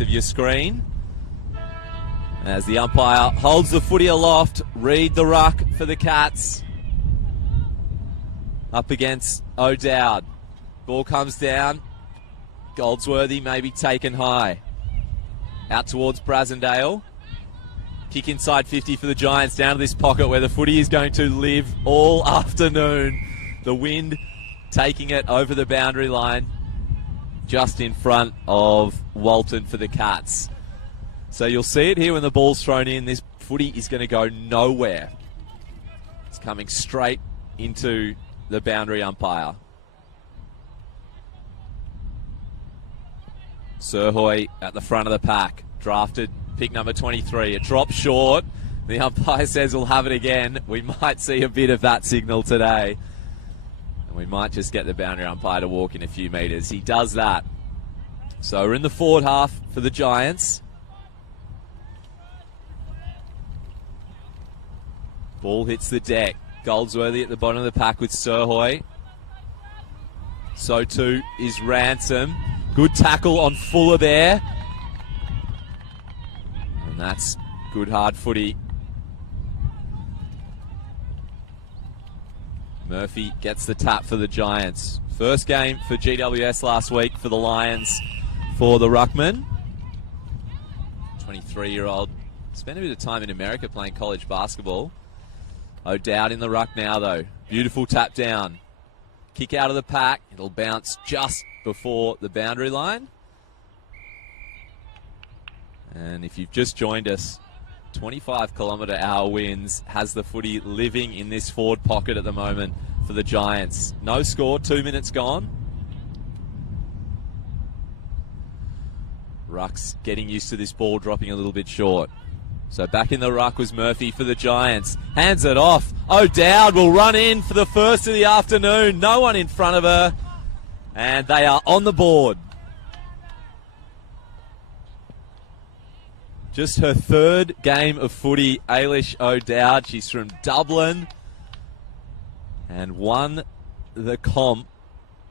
of your screen. As the umpire holds the footy aloft, read the ruck for the Cats. Up against O'Dowd. Ball comes down. Goldsworthy may be taken high. Out towards Brasendale. Kick inside 50 for the Giants, down to this pocket where the footy is going to live all afternoon. The wind taking it over the boundary line just in front of Walton for the Cats. So you'll see it here when the ball's thrown in. This footy is going to go nowhere. It's coming straight into the boundary umpire. Sirhoy at the front of the pack. Drafted pick number 23. It drops short. The umpire says we'll have it again. We might see a bit of that signal today. And we might just get the boundary umpire to walk in a few metres. He does that. So we're in the forward half for the Giants. Ball hits the deck. Goldsworthy at the bottom of the pack with Sirhoy. So too is Ransom. Good tackle on Fuller there. And that's good hard footy. Murphy gets the tap for the Giants. First game for GWS last week for the Lions for the ruckman. 23-year-old. Spent a bit of time in America playing college basketball. O'Dowd in the ruck now, though. Beautiful tap down. Kick out of the pack. It'll bounce just before the boundary line. And if you've just joined us, 25-kilometre-hour winds has the footy living in this forward pocket at the moment for the Giants. No score, 2 minutes gone. Ruck's getting used to this ball dropping a little bit short. So back in the ruck was Murphy for the Giants. Hands it off. O'Dowd will run in for the first of the afternoon. No one in front of her. And they are on the board. Just her third game of footy, Ailish O'Dowd. She's from Dublin. And won the comp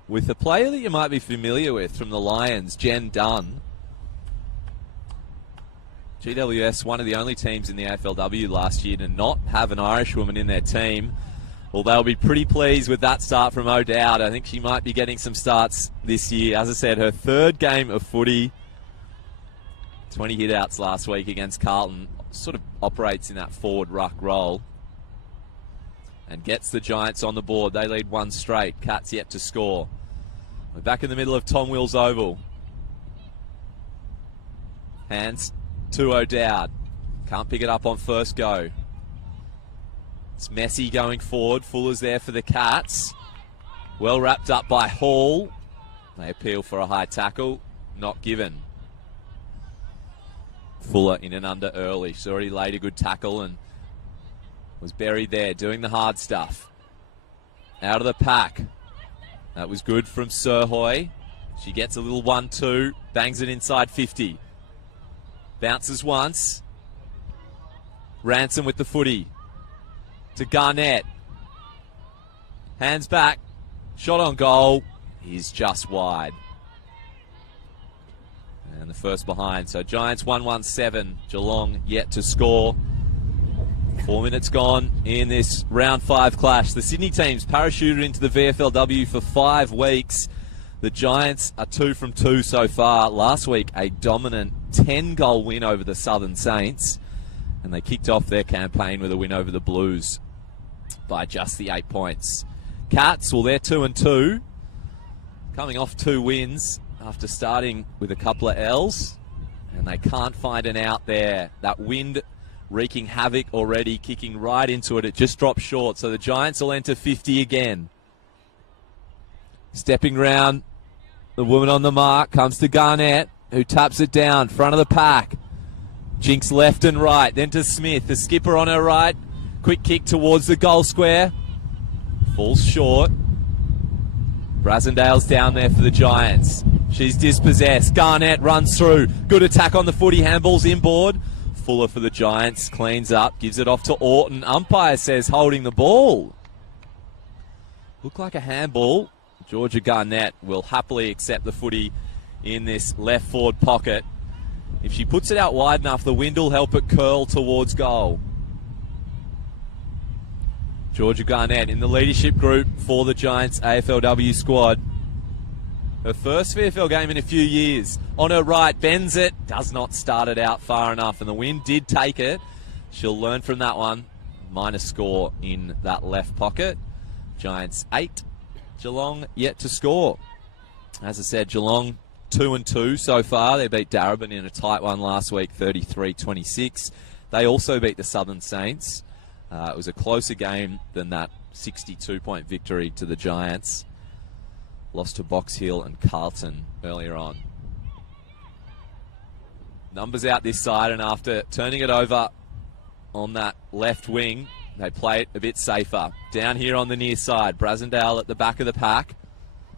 with a player that you might be familiar with from the Lions, Jen Dunn. GWS, one of the only teams in the VFLW last year to not have an Irish woman in their team. Well, they'll be pretty pleased with that start from O'Dowd. I think she might be getting some starts this year. As I said, her third game of footy. 20 hit-outs last week against Carlton. Sort of operates in that forward ruck role. And gets the Giants on the board. They lead one straight. Cats yet to score. We're back in the middle of Tom Wills Oval. Hands to O'Dowd. Can't pick it up on first go. It's Messi going forward. Fuller's there for the Cats. Well wrapped up by Hall. They appeal for a high tackle. Not given. Fuller in and under early. She's already laid a good tackle and was buried there doing the hard stuff. Out of the pack. That was good from Sirhoy. She gets a little 1-2. Bangs it inside 50. Bounces once. Ransom with the footy. To Garnett. Hands back. Shot on goal. He's just wide. And the first behind. So Giants 1-1-7. Geelong yet to score. 4 minutes gone in this round 5 clash. The Sydney teams parachuted into the VFLW for 5 weeks. The Giants are 2 from 2 so far. Last week, a dominant 10-goal win over the Southern Saints. And they kicked off their campaign with a win over the Blues by just the 8 points. Cats, well, they're 2-2. Coming off 2 wins after starting with a couple of L's. And they can't find an out there. That wind wreaking havoc already, kicking right into it. It just dropped short. So the Giants will enter 50 again. Stepping round, the woman on the mark comes to Garnett, who taps it down, front of the pack. Jinks left and right, then to Smith, the skipper on her right. Quick kick towards the goal square. Falls short. Brasendale's down there for the Giants. She's dispossessed. Garnett runs through. Good attack on the footy. Handball's inboard. Fuller for the Giants. Cleans up. Gives it off to Orton. Umpire says holding the ball. Looked like a handball. Georgia Garnett will happily accept the footy in this left forward pocket. If she puts it out wide enough, the wind will help it curl towards goal. Georgia Garnett in the leadership group for the Giants AFLW squad. Her first VFL game in a few years. On her right, bends it, does not start it out far enough, and the wind did take it. She'll learn from that one. Minus score in that left pocket. Giants 8, Geelong yet to score. As I said, Geelong 2-2 so far. They beat Darebin in a tight one last week, 33-26. They also beat the Southern Saints. It was a closer game than that 62-point victory to the Giants. Lost to Box Hill and Carlton earlier on. Numbers out this side, and after turning it over on that left wing, they play it a bit safer. Down here on the near side, Brasendale at the back of the pack.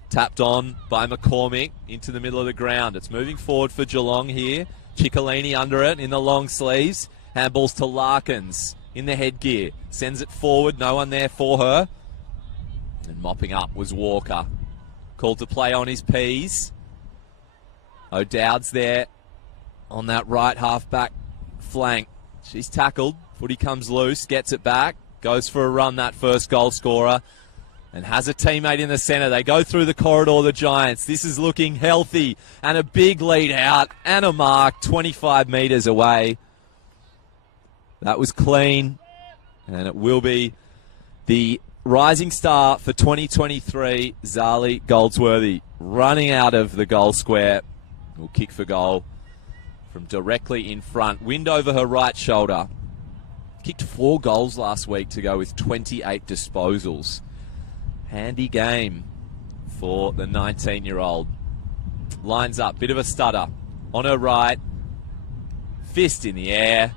Tapped on by McCormick into the middle of the ground. It's moving forward for Geelong here. Ciccolini under it in the long sleeves. Handballs to Larkins in the headgear. Sends it forward, no one there for her. And mopping up was Walker. Called to play on his P's. O'Dowd's there on that right half-back flank. She's tackled. Footy comes loose, gets it back. Goes for a run, that first goal scorer. And has a teammate in the centre. They go through the corridor, the Giants. This is looking healthy. And a big lead out. And a mark 25 metres away. That was clean. And it will be the rising star for 2023, Zali Goldsworthy, running out of the goal square. Will kick for goal from directly in front. Wind over her right shoulder. Kicked 4 goals last week to go with 28 disposals. Handy game for the 19-year-old. Lines up, bit of a stutter. On her right, fist in the air.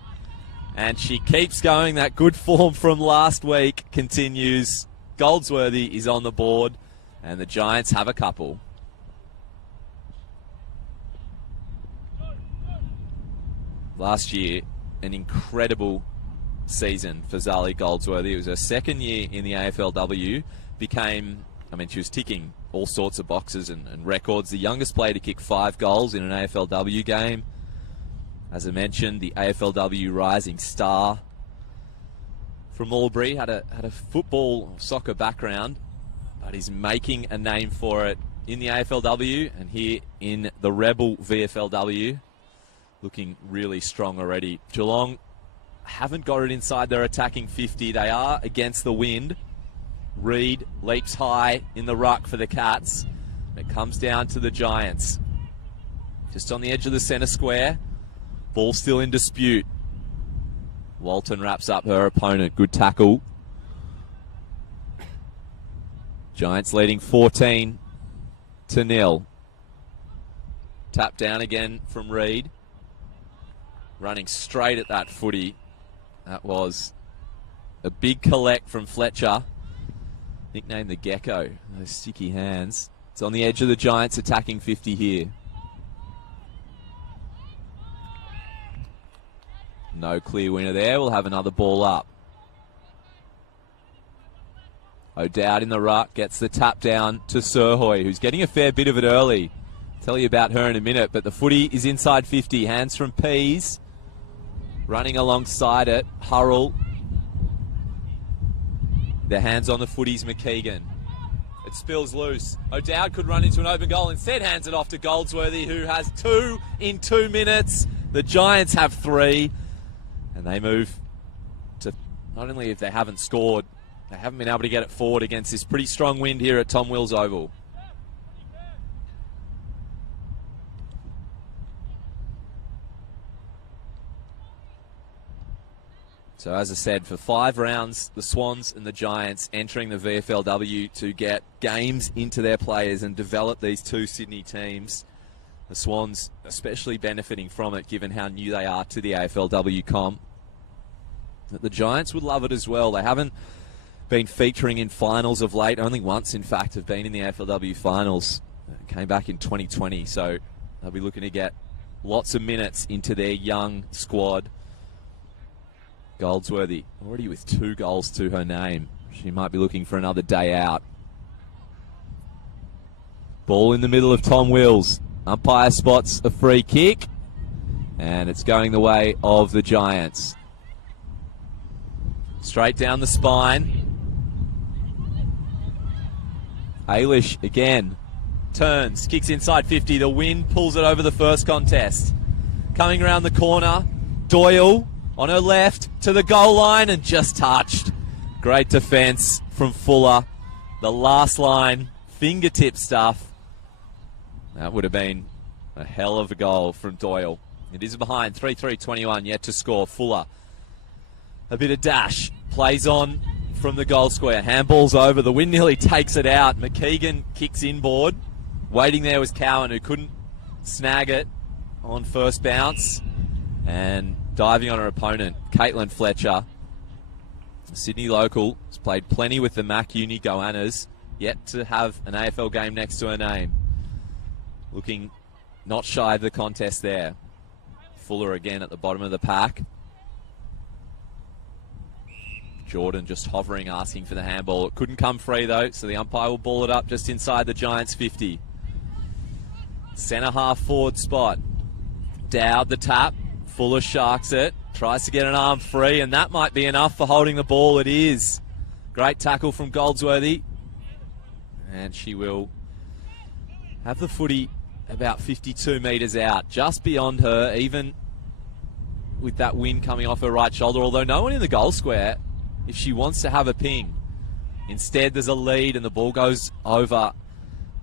And she keeps going. That good form from last week continues. Goldsworthy is on the board, and the Giants have a couple. Last year, an incredible season for Zali Goldsworthy. It was her second year in the AFLW. She was ticking all sorts of boxes and records. The youngest player to kick 5 goals in an AFLW game. As I mentioned, the AFLW rising star from Albury, had a football soccer background, but is making a name for it in the AFLW and here in the Rebel VFLW. Looking really strong already. Geelong haven't got it inside their attacking 50. They are against the wind. Reed leaps high in the ruck for the Cats. It comes down to the Giants. Just on the edge of the centre square. Ball still in dispute. Walton wraps up her opponent. Good tackle. Giants leading 14-0. Tap down again from Reed. Running straight at that footy. That was a big collect from Fletcher. Nicknamed the Gecko. Those sticky hands. It's on the edge of the Giants attacking 50 here. No clear winner there. We'll have another ball up. O'Dowd in the ruck gets the tap down to Sirhoy, who's getting a fair bit of it early. Tell you about her in a minute, but the footy is inside 50. Hands from Pease. Running alongside it, Hurrell. Their hands on the footy's McKeegan. It spills loose. O'Dowd could run into an open goal. Instead hands it off to Goldsworthy, who has 2 in 2 minutes. The Giants have 3. And they move to, not only if they haven't scored, they haven't been able to get it forward against this pretty strong wind here at Tom Wills Oval. So as I said, for 5 rounds, the Swans and the Giants entering the VFLW to get games into their players and develop these 2 Sydney teams. The Swans especially benefiting from it, given how new they are to the AFLW comp. The Giants would love it as well. They haven't been featuring in finals of late. Only once, in fact, have been in the AFLW finals. Came back in 2020, so they'll be looking to get lots of minutes into their young squad. Goldsworthy already with 2 goals to her name. She might be looking for another day out. Ball in the middle of Tom Wills. Umpire spots a free kick. And it's going the way of the Giants. Straight down the spine. Ailish again. Turns, kicks inside 50. The wind pulls it over the first contest. Coming around the corner. Doyle on her left to the goal line and just touched. Great defence from Fuller. The last line, fingertip stuff. That would have been a hell of a goal from Doyle. It is behind, 3-3-21, yet to score. Fuller, a bit of dash, plays on from the goal square. Handball's over, the wind nearly takes it out. McKeegan kicks inboard. Waiting there was Cowan, who couldn't snag it on first bounce. And diving on her opponent, Caitlin Fletcher. Sydney local, has played plenty with the Mac Uni Goannas, yet to have an AFL game next to her name. Looking not shy of the contest there. Fuller again at the bottom of the pack. Jordan just hovering, asking for the handball. It couldn't come free though, so the umpire will ball it up just inside the Giants' 50. Centre half forward spot. Dowd the tap. Fuller sharks it. Tries to get an arm free, and that might be enough for holding the ball. It is. Great tackle from Goldsworthy. And she will have the footy about 52 metres out, just beyond her, even with that wind coming off her right shoulder, although no one in the goal square if she wants to have a ping. Instead, there's a lead and the ball goes over.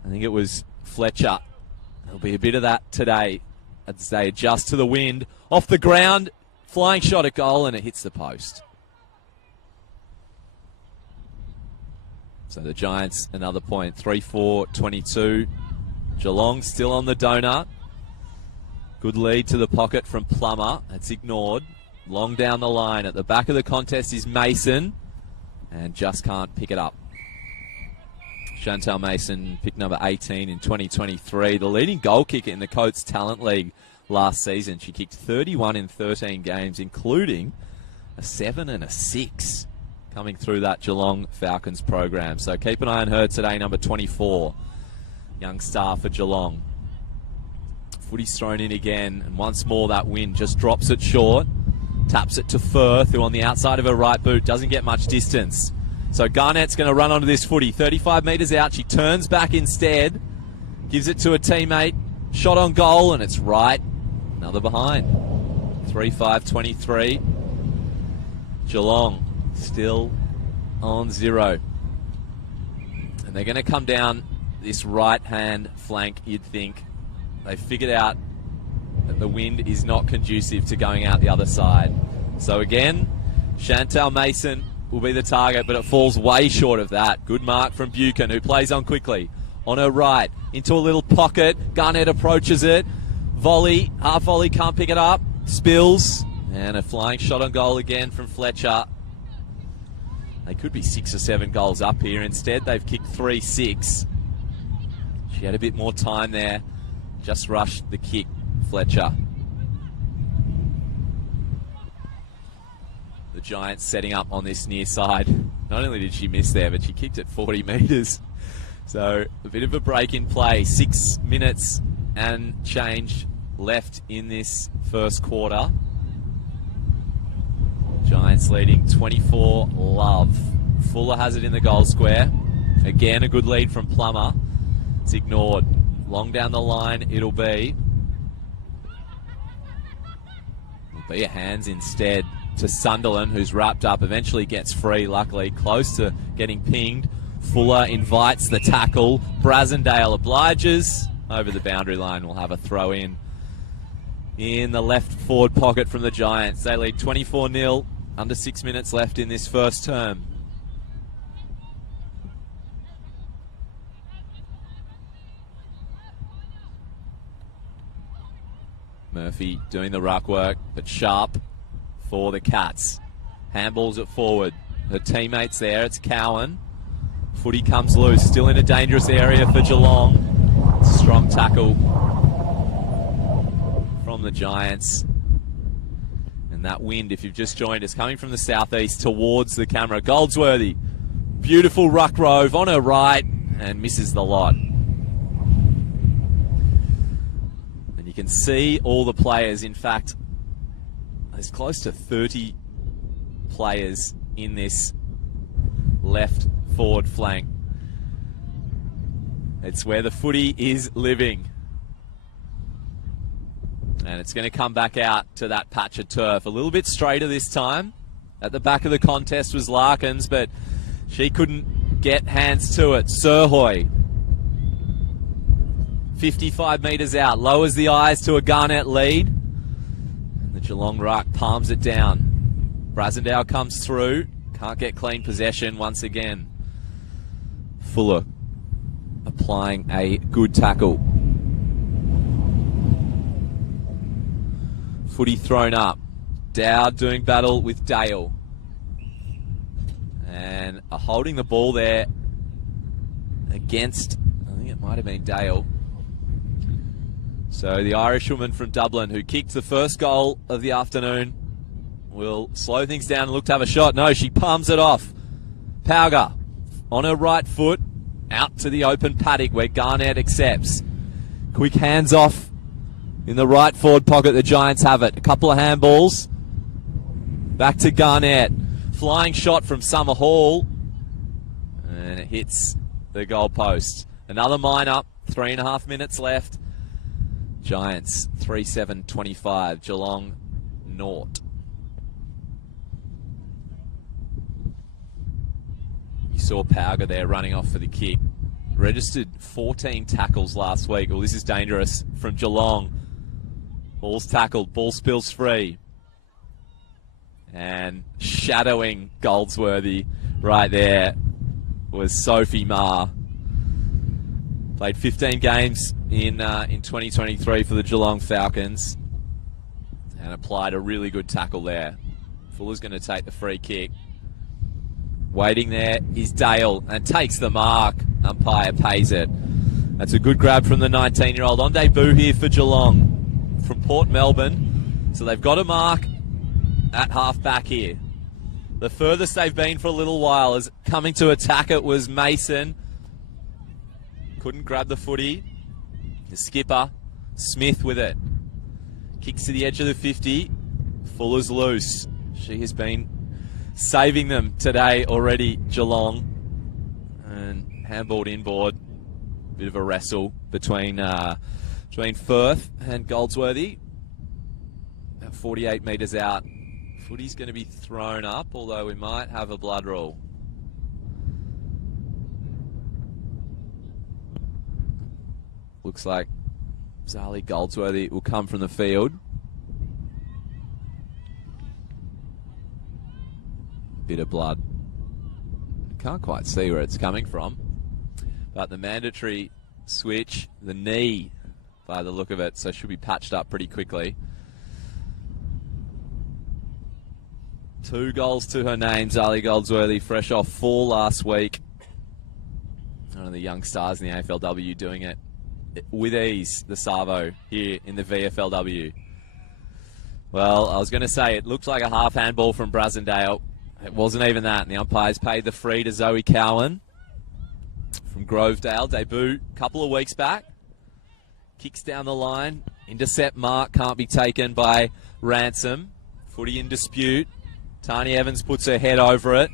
I think it was Fletcher. There'll be a bit of that today as they adjust to the wind. Off the ground, flying shot at goal, and it hits the post. So the Giants, another point, 3-4-22. Geelong still on the donut. Good lead to the pocket from Plummer. That's ignored. Long down the line. At the back of the contest is Mason, and just can't pick it up. Chantal Mason, pick number 18 in 2023. The leading goal kicker in the Coates Talent League last season. She kicked 31 in 13 games, including a 7 and a 6 coming through that Geelong Falcons program. So keep an eye on her today, number 24. Young star for Geelong. Footy's thrown in again, and once more that wind just drops it short. Taps it to Firth, who on the outside of her right boot doesn't get much distance. So Garnett's going to run onto this footy. 35 metres out. She turns back instead. Gives it to a teammate. Shot on goal, and it's right. Another behind. 3-5-23. Geelong still on 0. And they're going to come down this right-hand flank, you'd think. They figured out that the wind is not conducive to going out the other side. So again, Chantal Mason will be the target, but it falls way short of that. Good mark from Buchan, who plays on quickly. On her right, into a little pocket. Garnett approaches it. Volley, half volley, can't pick it up. Spills, and a flying shot on goal again from Fletcher. They could be 6 or 7 goals up here. Instead, they've kicked 3-6. She had a bit more time there. Just rushed the kick, Fletcher. The Giants setting up on this near side. Not only did she miss there, but she kicked it 40 metres. So a bit of a break in play. 6 minutes and change left in this first quarter. Giants leading 24-love. Fuller has it in the goal square. Again, a good lead from Plummer. It's ignored. Long down the line it'll be. It'll be a hands instead to Sunderland, who's wrapped up, eventually gets free, luckily, close to getting pinged. Fuller invites the tackle. Brasendale obliges. Over the boundary line, we'll have a throw in the left forward pocket from the Giants. They lead 24-0, under 6 minutes left in this first term. Murphy doing the ruck work, but sharp for the Cats. Handballs it forward. Her teammates there, it's Cowan. Footy comes loose, still in a dangerous area for Geelong. Strong tackle from the Giants. And that wind, if you've just joined us, coming from the southeast towards the camera. Goldsworthy, beautiful ruck rove on her right, and misses the lot. can see all the players. In fact, there's close to 30 players in this left forward flank. It's where the footy is living. And it's going to come back out to that patch of turf. A little bit straighter this time. At the back of the contest was Larkins, but she couldn't get hands to it. Sirhoy, 55 metres out, lowers the eyes to a Garnett lead. And the Geelong ruck palms it down. Brassendale comes through, can't get clean possession once again. Fuller applying a good tackle. Footy thrown up. Dowd doing battle with Dale. And holding the ball there against, I think it might have been Dale. So the Irishwoman from Dublin who kicked the first goal of the afternoon will slow things down and look to have a shot. No, she palms it off. Pauga on her right foot out to the open paddock where Garnett accepts. Quick hands off in the right forward pocket. The Giants have it. A couple of handballs. Back to Garnett. Flying shot from Summer Hall. And it hits the goal post. Another mine up. 3.5 minutes left. Giants 3-7-25. Geelong 0. You saw Pauga there running off for the kick. Registered 14 tackles last week. Well, this is dangerous from Geelong. Ball's tackled. Ball spills free. And shadowing Goldsworthy right there was Sophie Ma. Played 15 games in 2023 for the Geelong Falcons. And applied a really good tackle there. Fuller's going to take the free kick. Waiting there is Dale and takes the mark. Umpire pays it. That's a good grab from the 19-year-old. On debut here for Geelong from Port Melbourne. So they've got a mark at half-back here. The furthest they've been for a little while is coming to attack it was Mason. Couldn't grab the footy. The skipper, Smith with it. Kicks to the edge of the 50. Fuller's loose. She has been saving them today already, Geelong. And handballed inboard. Bit of a wrestle between Firth and Goldsworthy. About 48 metres out. Footy's going to be thrown up, although we might have a blood rule. Looks like Zali Goldsworthy will come from the field. Bit of blood. Can't quite see where it's coming from. But the mandatory switch, the knee by the look of it, so should be patched up pretty quickly. 2 goals to her name, Zali Goldsworthy, fresh off 4 last week. One of the young stars in the AFLW doing it with ease, the Savo here in the VFLW. Well, I was going to say it looked like a half handball from Brassendale. It wasn't even that, and the umpires paid the free to Zoe Cowan from Grovedale. Debut a couple of weeks back. Kicks down the line. Intercept mark can't be taken by Ransom. Footy in dispute. Tanya Evans puts her head over it.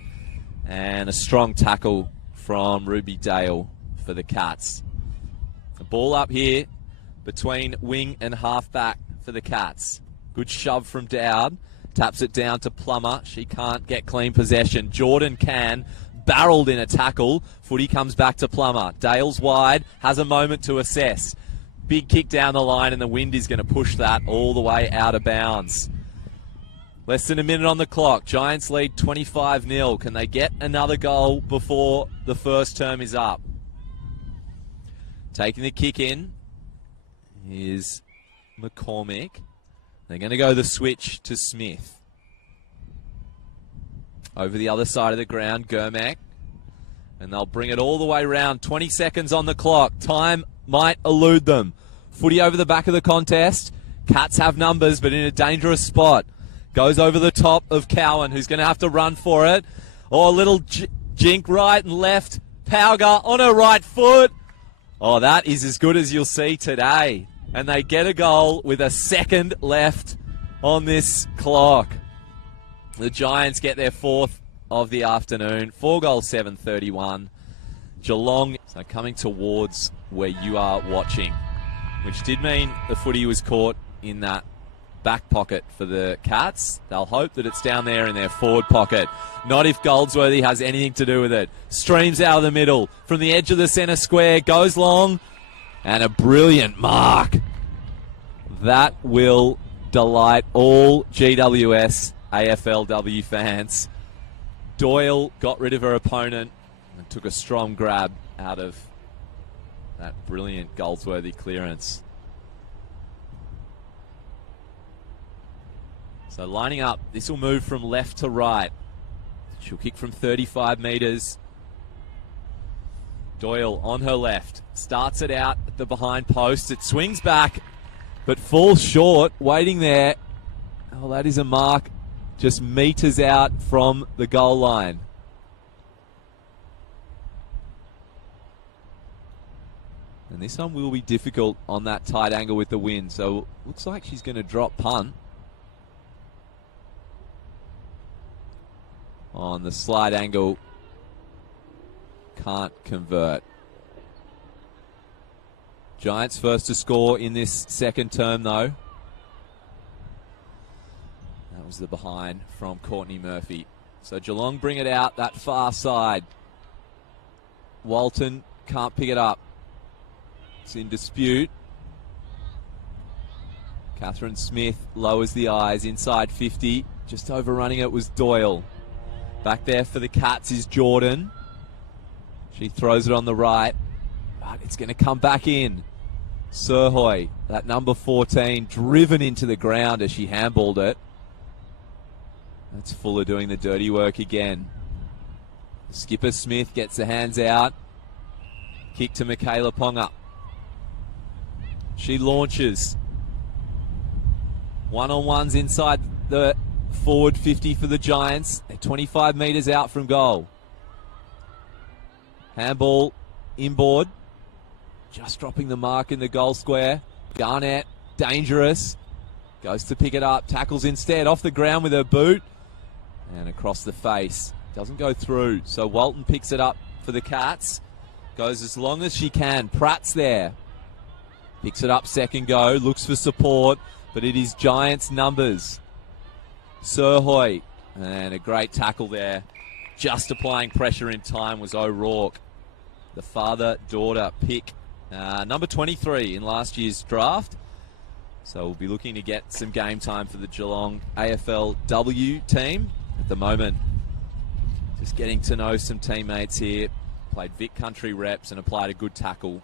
And a strong tackle from Ruby Dale for the Cats. The ball up here between wing and halfback for the Cats. Good shove from Dowd. Taps it down to Plummer. She can't get clean possession. Jordan can. Barreled in a tackle. Footy comes back to Plummer. Dale's wide. Has a moment to assess. Big kick down the line and the wind is going to push that all the way out of bounds. Less than a minute on the clock. Giants lead 25-0. Can they get another goal before the first term is up? Taking the kick in is McCormick. They're going to go the switch to Smith. Over the other side of the ground, Germack. And they'll bring it all the way round. 20 seconds on the clock. Time might elude them. Footy over the back of the contest. Cats have numbers, but in a dangerous spot. Goes over the top of Cowan, who's going to have to run for it. Oh, a little jink right and left. Pauga on her right foot. Oh, that is as good as you'll see today. and they get a goal with a second left on this clock. The Giants get their fourth of the afternoon. 4 goals, 7:31. Geelong, so coming towards where you are watching, which did mean the footy was caught in that back pocket for the Cats. They'll hope that it's down there in their forward pocket. Not if Goldsworthy has anything to do with it. Streams out of the middle from the edge of the centre square, goes long, and a brilliant mark. That will delight all GWS AFLW fans. Doyle got rid of her opponent and took a strong grab out of that brilliant Goldsworthy clearance. So lining up, this will move from left to right. She'll kick from 35 metres. Doyle on her left. Starts it out at the behind post. It swings back, but falls short. Waiting there. Oh, that is a mark just metres out from the goal line. And this one will be difficult on that tight angle with the wind. So looks like she's going to drop punt. On the slide angle, can't convert. Giants first to score in this second term, though. That was the behind from Courtney Murphy. So Geelong bring it out that far side. Walton can't pick it up. It's in dispute. Catherine Smith lowers the eyes inside 50. Just overrunning it was Doyle. Back there for the Cats is Jordan. She throws it on the right, but it's going to come back in. Surhoy, that number 14, driven into the ground as she handballed it. That's Fuller doing the dirty work again. Skipper Smith gets the hands out. Kick to Michaela Ponga. She launches. One-on-ones inside the forward 50 for the Giants. They're 25 metres out from goal. Handball inboard. Just dropping the mark in the goal square. Garnett, dangerous. Goes to pick it up. Tackles instead off the ground with her boot. And across the face. Doesn't go through. So Walton picks it up for the Cats. Goes as long as she can. Pratt's there. Picks it up second go. Looks for support. But it is Giants numbers. Surhoy, and a great tackle there. Just applying pressure in time was O'Rourke, the father-daughter pick. Number 23 in last year's draft. So we'll be looking to get some game time for the Geelong AFLW team. At the moment, just getting to know some teammates here. Played Vic Country reps and applied a good tackle,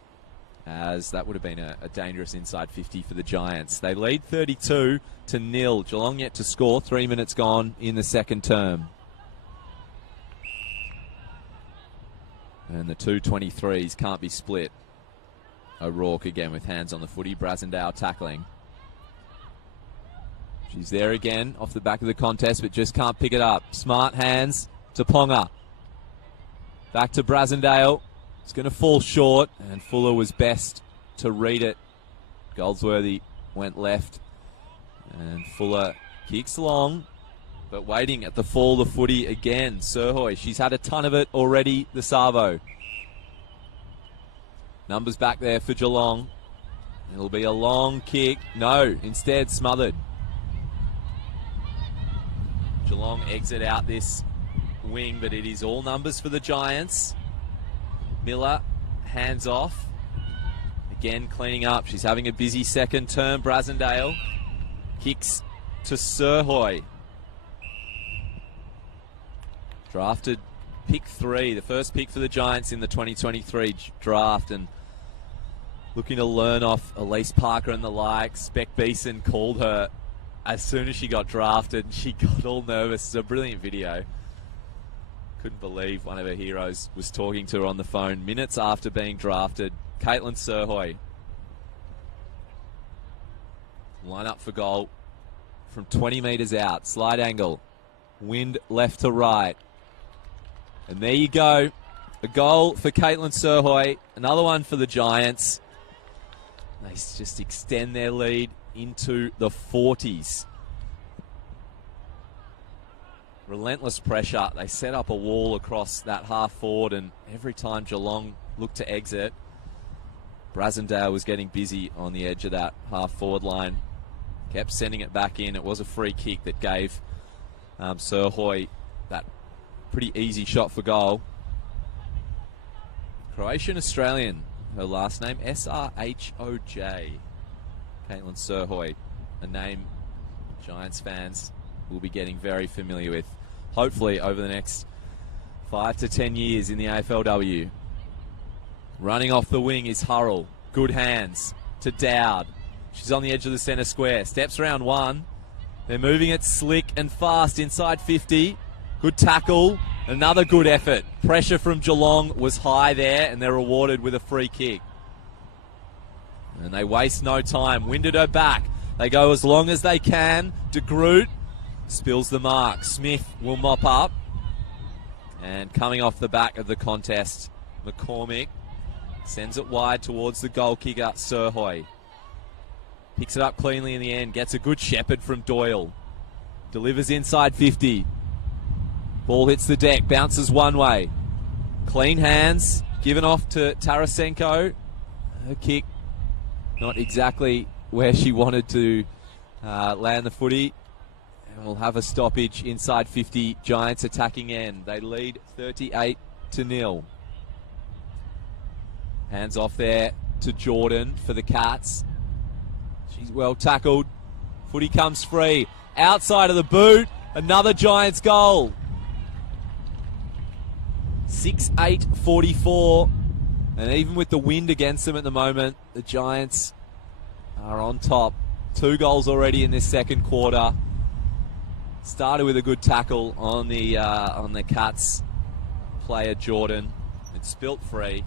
as that would have been a dangerous inside 50 for the Giants. They lead 32-0. Geelong yet to score. 3 minutes gone in the second term. And the 2-23s can't be split. O'Rourke again with hands on the footy. Brasendale tackling. She's there again off the back of the contest, but just can't pick it up. Smart hands to Ponga. Back to Brasendale. It's going to fall short, and Fuller was best to read it. Goldsworthy went left, and Fuller kicks long, but waiting at the fall of footy again. Surhoy, she's had a ton of it already, the Savo. Numbers back there for Geelong. It'll be a long kick. No, instead smothered. Geelong exit out this wing, but it is all numbers for the Giants. Miller, hands off. Again, cleaning up. She's having a busy second term. Brasendale kicks to Surhoy. Drafted pick 3, the first pick for the Giants in the 2023 draft, and looking to learn off Elise Parker and the like. Spec Beeson called her as soon as she got drafted, and she got all nervous. It's a brilliant video. Couldn't believe one of her heroes was talking to her on the phone minutes after being drafted. Caitlin Surhoy. Line up for goal from 20 metres out. Slide angle. Wind left to right. And there you go. A goal for Caitlin Surhoy. Another one for the Giants. They just extend their lead into the 40s. Relentless pressure. They set up a wall across that half forward, and every time Geelong looked to exit, Brasendale was getting busy on the edge of that half forward line. Kept sending it back in. It was a free kick that gave Sirhoy that pretty easy shot for goal. Croatian-Australian, her last name, S-R-H-O-J. Caitlin Sirhoy, a name Giants fans will be getting very familiar with, hopefully over the next 5 to 10 years in the AFLW. Running off the wing is Hurrell. Good hands to Dowd. She's on the edge of the centre square. Steps around one. They're moving it slick and fast inside 50. Good tackle. Another good effort. Pressure from Geelong was high there, and they're rewarded with a free kick. And they waste no time. Winded her back. They go as long as they can. De Groot spills the mark. Smith will mop up. And coming off the back of the contest, McCormick sends it wide towards the goal kicker, Sirhoy. Picks it up cleanly in the end. Gets a good shepherd from Doyle. Delivers inside 50. Ball hits the deck. Bounces one way. Clean hands. Given off to Tarasenko. Her kick not exactly where she wanted to land the footy. And we'll have a stoppage inside 50. Giants attacking end. They lead 38-0. Hands off there to Jordan for the Cats. She's well tackled. Footy comes free. Outside of the boot. Another Giants goal. 6-8-44. And even with the wind against them at the moment, the Giants are on top. 2 goals already in this second quarter. Started with a good tackle on the Cats player Jordan. It's spilt free.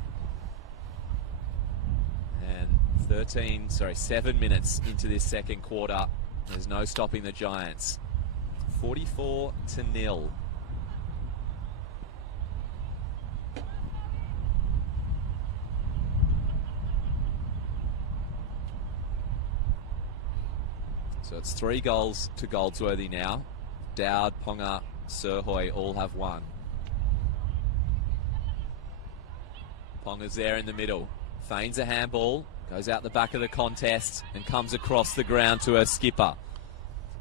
7 minutes into this second quarter. There's no stopping the Giants. 44-0. So it's 3 goals to Goldsworthy now. Dowd, Ponga, Sirhoy all have 1. Ponga's there in the middle. Feigns a handball. Goes out the back of the contest and comes across the ground to her skipper.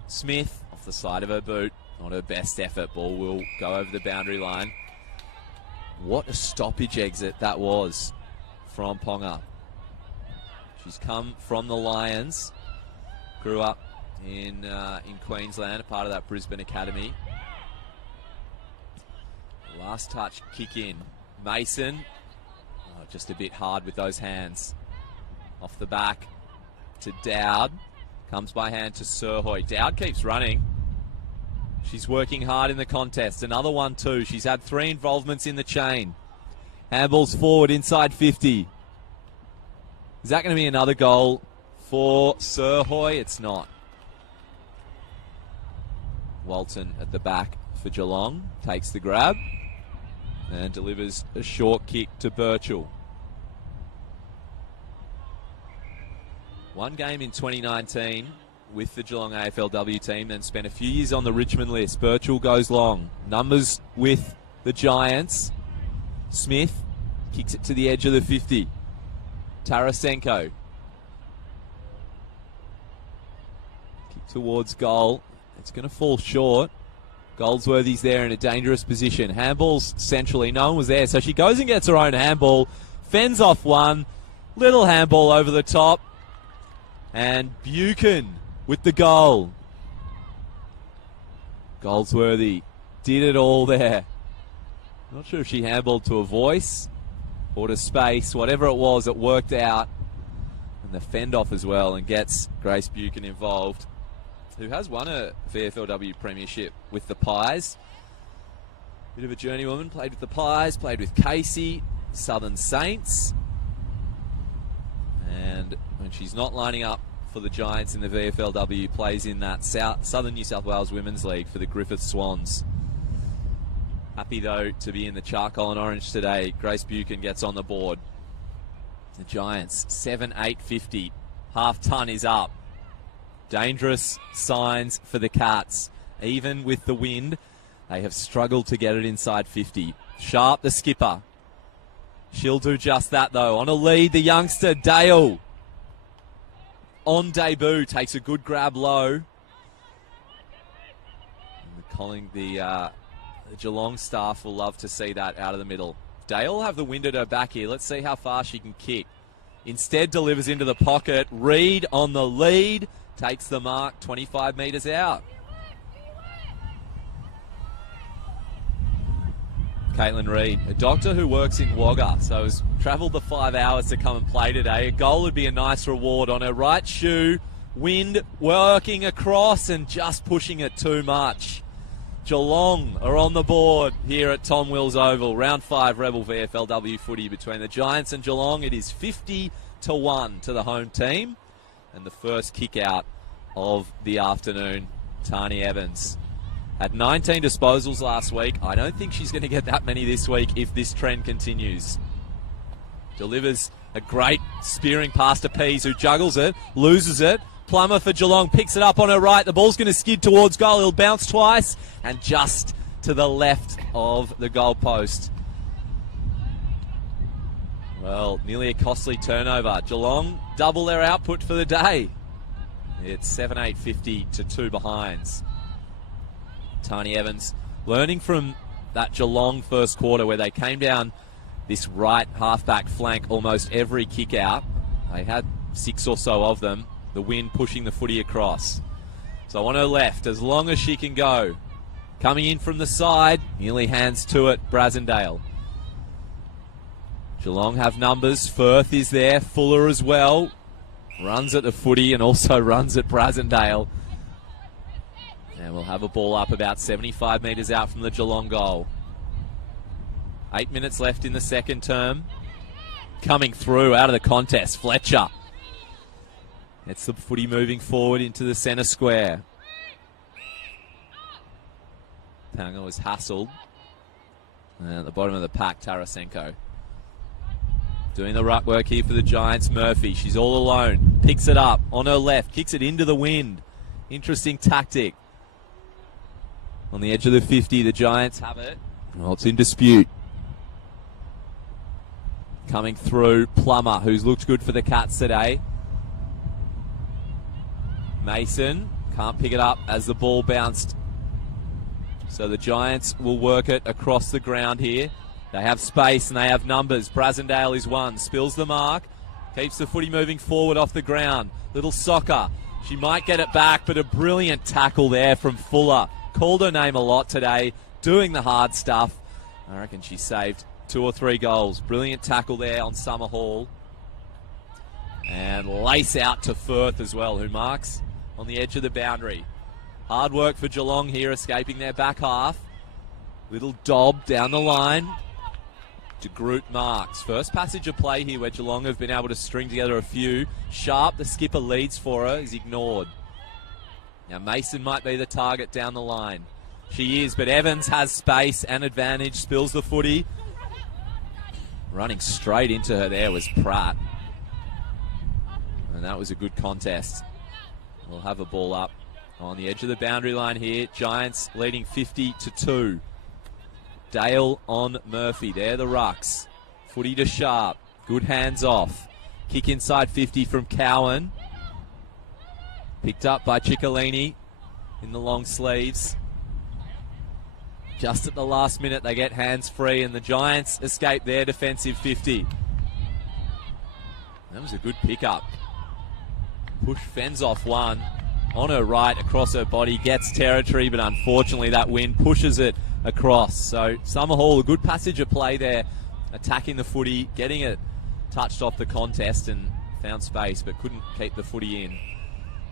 Smith off the side of her boot. Not her best effort. Ball will go over the boundary line. What a stoppage exit that was from Ponga. She's come from the Lions. Grew up in Queensland, a part of that Brisbane Academy. Last touch kick in. Mason. Oh, just a bit hard with those hands. Off the back to Dowd. Comes by hand to Sirhoy. Dowd keeps running. She's working hard in the contest. Another one too. She's had 3 involvements in the chain. Handballs forward inside 50. Is that going to be another goal for Sirhoy? It's not. Walton at the back for Geelong. Takes the grab. And delivers a short kick to Birchall. 1 game in 2019 with the Geelong AFLW team, then spent a few years on the Richmond list. Birchall goes long. Numbers with the Giants. Smith kicks it to the edge of the 50. Tarasenko. Kick towards goal. It's going to fall short. Goldsworthy's there in a dangerous position. Handball's centrally. No one was there, so she goes and gets her own handball. Fends off one. Little handball over the top. And Buchan with the goal. Goldsworthy did it all there. Not sure if she handballed to a voice or to space. Whatever it was, it worked out. And the fend off as well, and gets Grace Buchan involved, who has won a VFLW premiership with the Pies. Bit of a journeywoman. Played with the Pies, played with Casey, Southern Saints. And when she's not lining up for the Giants in the VFLW, plays in that Southern New South Wales Women's League for the Griffith Swans. Happy, though, to be in the charcoal and orange today. Grace Buchan gets on the board. The Giants, 7-8-50 half ton is up. Dangerous signs for the Cats. Even with the wind, they have struggled to get it inside 50. Sharp, the skipper. She'll do just that, though. On a lead, the youngster, Dale. On debut, takes a good grab low. The Geelong staff will love to see that out of the middle. Dale will have the wind at her back here. Let's see how far she can kick. Instead delivers into the pocket. Reed on the lead. Takes the mark 25 metres out. Caitlin Reed, a doctor who works in Wagga, so has travelled the 5 hours to come and play today. A goal would be a nice reward on her right shoe. Wind working across and just pushing it too much. Geelong are on the board here at Tom Wills Oval. Round 5 Rebel VFLW footy between the Giants and Geelong. It is 50-1 to the home team. And the first kick out of the afternoon, Tani Evans. Had 19 disposals last week. I don't think she's going to get that many this week if this trend continues. Delivers a great spearing pass to Pease, who juggles it, loses it. Plummer for Geelong picks it up on her right. The ball's going to skid towards goal. He'll bounce twice and just to the left of the goal post. Well, nearly a costly turnover. Geelong double their output for the day. It's 7-8-50 to 2 behinds. Tani Evans learning from that Geelong first quarter where they came down this right halfback flank almost every kick out. They had 6 or so of them. The wind pushing the footy across. So on her left, as long as she can go. Coming in from the side, nearly hands to it, Brasendale. Geelong have numbers. Firth is there, Fuller as well. Runs at the footy and also runs at Brasendale. And we'll have a ball up about 75 metres out from the Geelong goal. 8 minutes left in the second term. Coming through out of the contest, Fletcher. It's the footy moving forward into the centre square. Panga was hassled. And at the bottom of the pack, Tarasenko. Doing the ruck work here for the Giants. Murphy, she's all alone. Picks it up on her left. Kicks it into the wind. Interesting tactic. On the edge of the 50, the Giants have it. Well, it's in dispute. Coming through, Plummer, who's looked good for the Cats today. Mason can't pick it up as the ball bounced. So the Giants will work it across the ground here. They have space and they have numbers. Brasendale is one. Spills the mark. Keeps the footy moving forward off the ground. Little Soccer. She might get it back, but a brilliant tackle there from Fuller. Called her name a lot today. Doing the hard stuff. I reckon she saved 2 or 3 goals. Brilliant tackle there on Summer Hall. And lace out to Firth as well, who marks on the edge of the boundary. Hard work for Geelong here, escaping their back half. Little Dobb down the line. De Groot marks. First passage of play here where Geelong have been able to string together a few. Sharp, the skipper, leads for her, is ignored. Now Mason might be the target down the line. She is, but Evans has space and advantage, spills the footy. Running straight into her there was Pratt. And that was a good contest. We'll have a ball up on the edge of the boundary line here. Giants leading 50-2. Dale on Murphy. There the rucks. Footy to Sharp. Good hands off. Kick inside 50 from Cowan. Picked up by Ciccolini in the long sleeves. Just at the last minute they get hands free and the Giants escape their defensive 50. That was a good pickup. Push fends off one. On her right, across her body, gets territory, but unfortunately that wind pushes it across. So Summer Hall, a good passage of play there, attacking the footy, getting it touched off the contest and found space, but couldn't keep the footy in.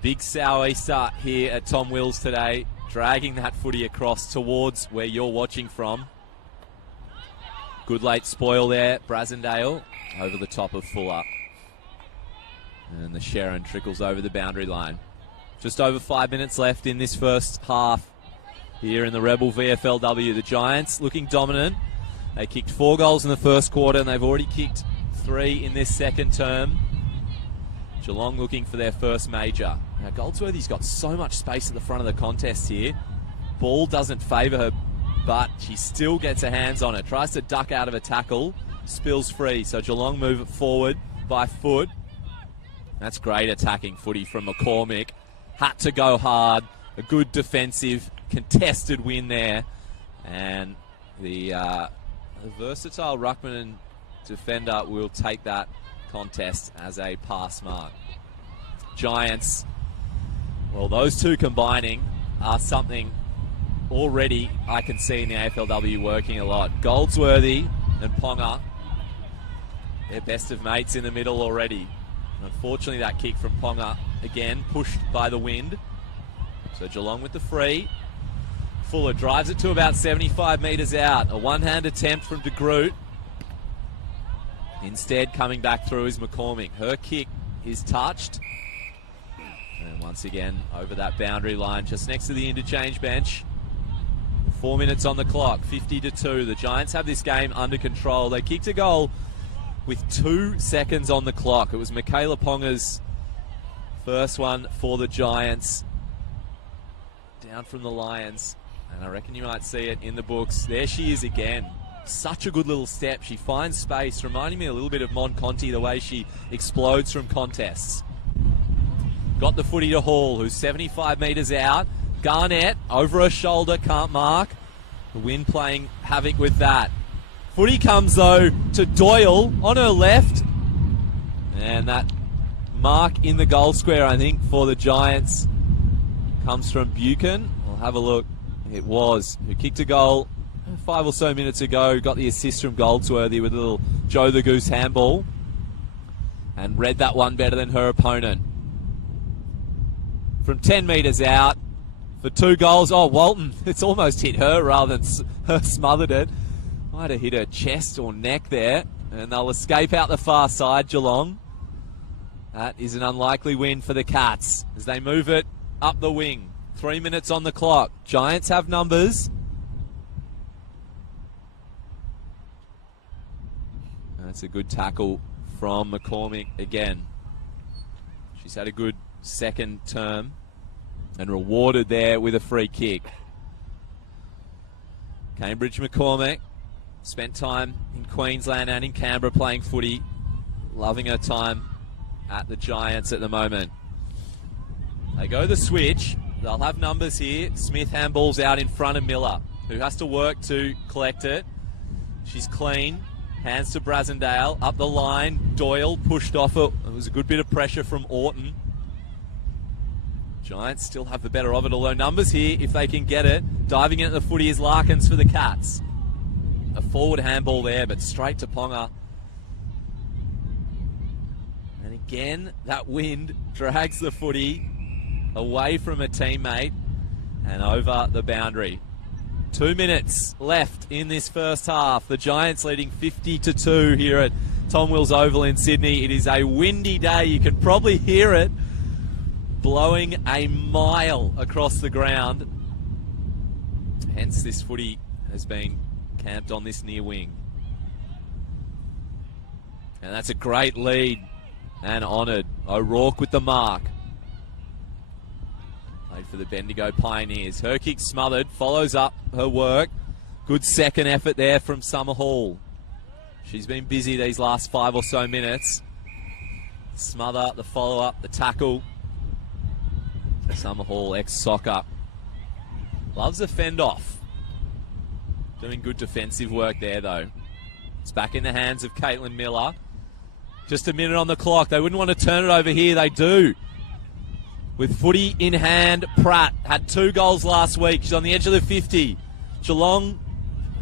Big sou'easter here at Tom Wills today, dragging that footy across towards where you're watching from. Good late spoil there, Brasendale over the top of Fuller. And the Sharon trickles over the boundary line. Just over 5 minutes left in this first half here in the Rebel VFLW. The Giants looking dominant. They kicked 4 goals in the first quarter and they've already kicked 3 in this second term. Geelong looking for their first major. Now, Goldsworthy's got so much space at the front of the contest here. Ball doesn't favour her, but she still gets her hands on it. Tries to duck out of a tackle, spills free. So Geelong move it forward by foot. That's great attacking footy from McCormick. Had to go hard. A good defensive, contested win there. And the versatile ruckman and defender will take that contest as a pass mark. Giants, well, those two combining are something already I can see in the AFLW working a lot. Goldsworthy and Ponga, they're best of mates in the middle already. Unfortunately, that kick from Ponga, again, pushed by the wind. So Geelong with the free. Fuller drives it to about 75 metres out. A one-hand attempt from De Groot. Instead, coming back through is McCormick. Her kick is touched. And once again, over that boundary line, just next to the interchange bench. 4 minutes on the clock, 50-2. The Giants have this game under control. They kicked a goal with 2 seconds on the clock. It was Michaela Ponga's first one for the Giants. Down from the Lions. And I reckon you might see it in the books. There she is again. Such a good little step. She finds space, reminding me a little bit of Mon Conti, the way she explodes from contests. Got the footy to Hall, who's 75 metres out. Garnett, over her shoulder, can't mark. The wind playing havoc with that. Footy comes, though, to Doyle on her left. And that mark in the goal square, I think, for the Giants comes from Buchan. We'll have a look. It was, who kicked a goal 5 or so minutes ago. Got the assist from Goldsworthy with a little Joe the Goose handball. And read that one better than her opponent. From 10 metres out for 2 goals. Oh, Walton, it's almost hit her rather than her smothered it. Might have hit her chest or neck there. And they'll escape out the far side, Geelong. That is an unlikely win for the Cats as they move it up the wing. 3 minutes on the clock. Giants have numbers. That's a good tackle from McCormick again. She's had a good second term and rewarded there with a free kick. Cambridge McCormick spent time in Queensland and in Canberra playing footy, loving her time at the Giants at the moment. They go the switch. They'll have numbers here. Smith handballs out in front of Miller, who has to work to collect it. She's clean. Hands to Brasendale. Up the line. Doyle pushed off it. It was a good bit of pressure from Orton. Giants still have the better of it, although numbers here if they can get it. Diving into the footy is Larkins for the Cats. A forward handball there, but straight to Ponga. And again, that wind drags the footy away from a teammate and over the boundary. 2 minutes left in this first half. The Giants leading 50-2 here at Tom Wills Oval in Sydney. It is a windy day. You can probably hear it blowing a mile across the ground. Hence this footy has been camped on this near wing. And that's a great lead and honoured. O'Rourke with the mark. Played for the Bendigo Pioneers. Her kick smothered, follows up her work. Good second effort there from Summer Hall. She's been busy these last 5 or so minutes. Smother, the follow-up, the tackle. Summer Hall, ex-soccer. Loves a fend-off. Doing good defensive work there, though. It's back in the hands of Caitlin Miller. Just a minute on the clock. They wouldn't want to turn it over here. They do. With footy in hand, Pratt had 2 goals last week. She's on the edge of the 50. Geelong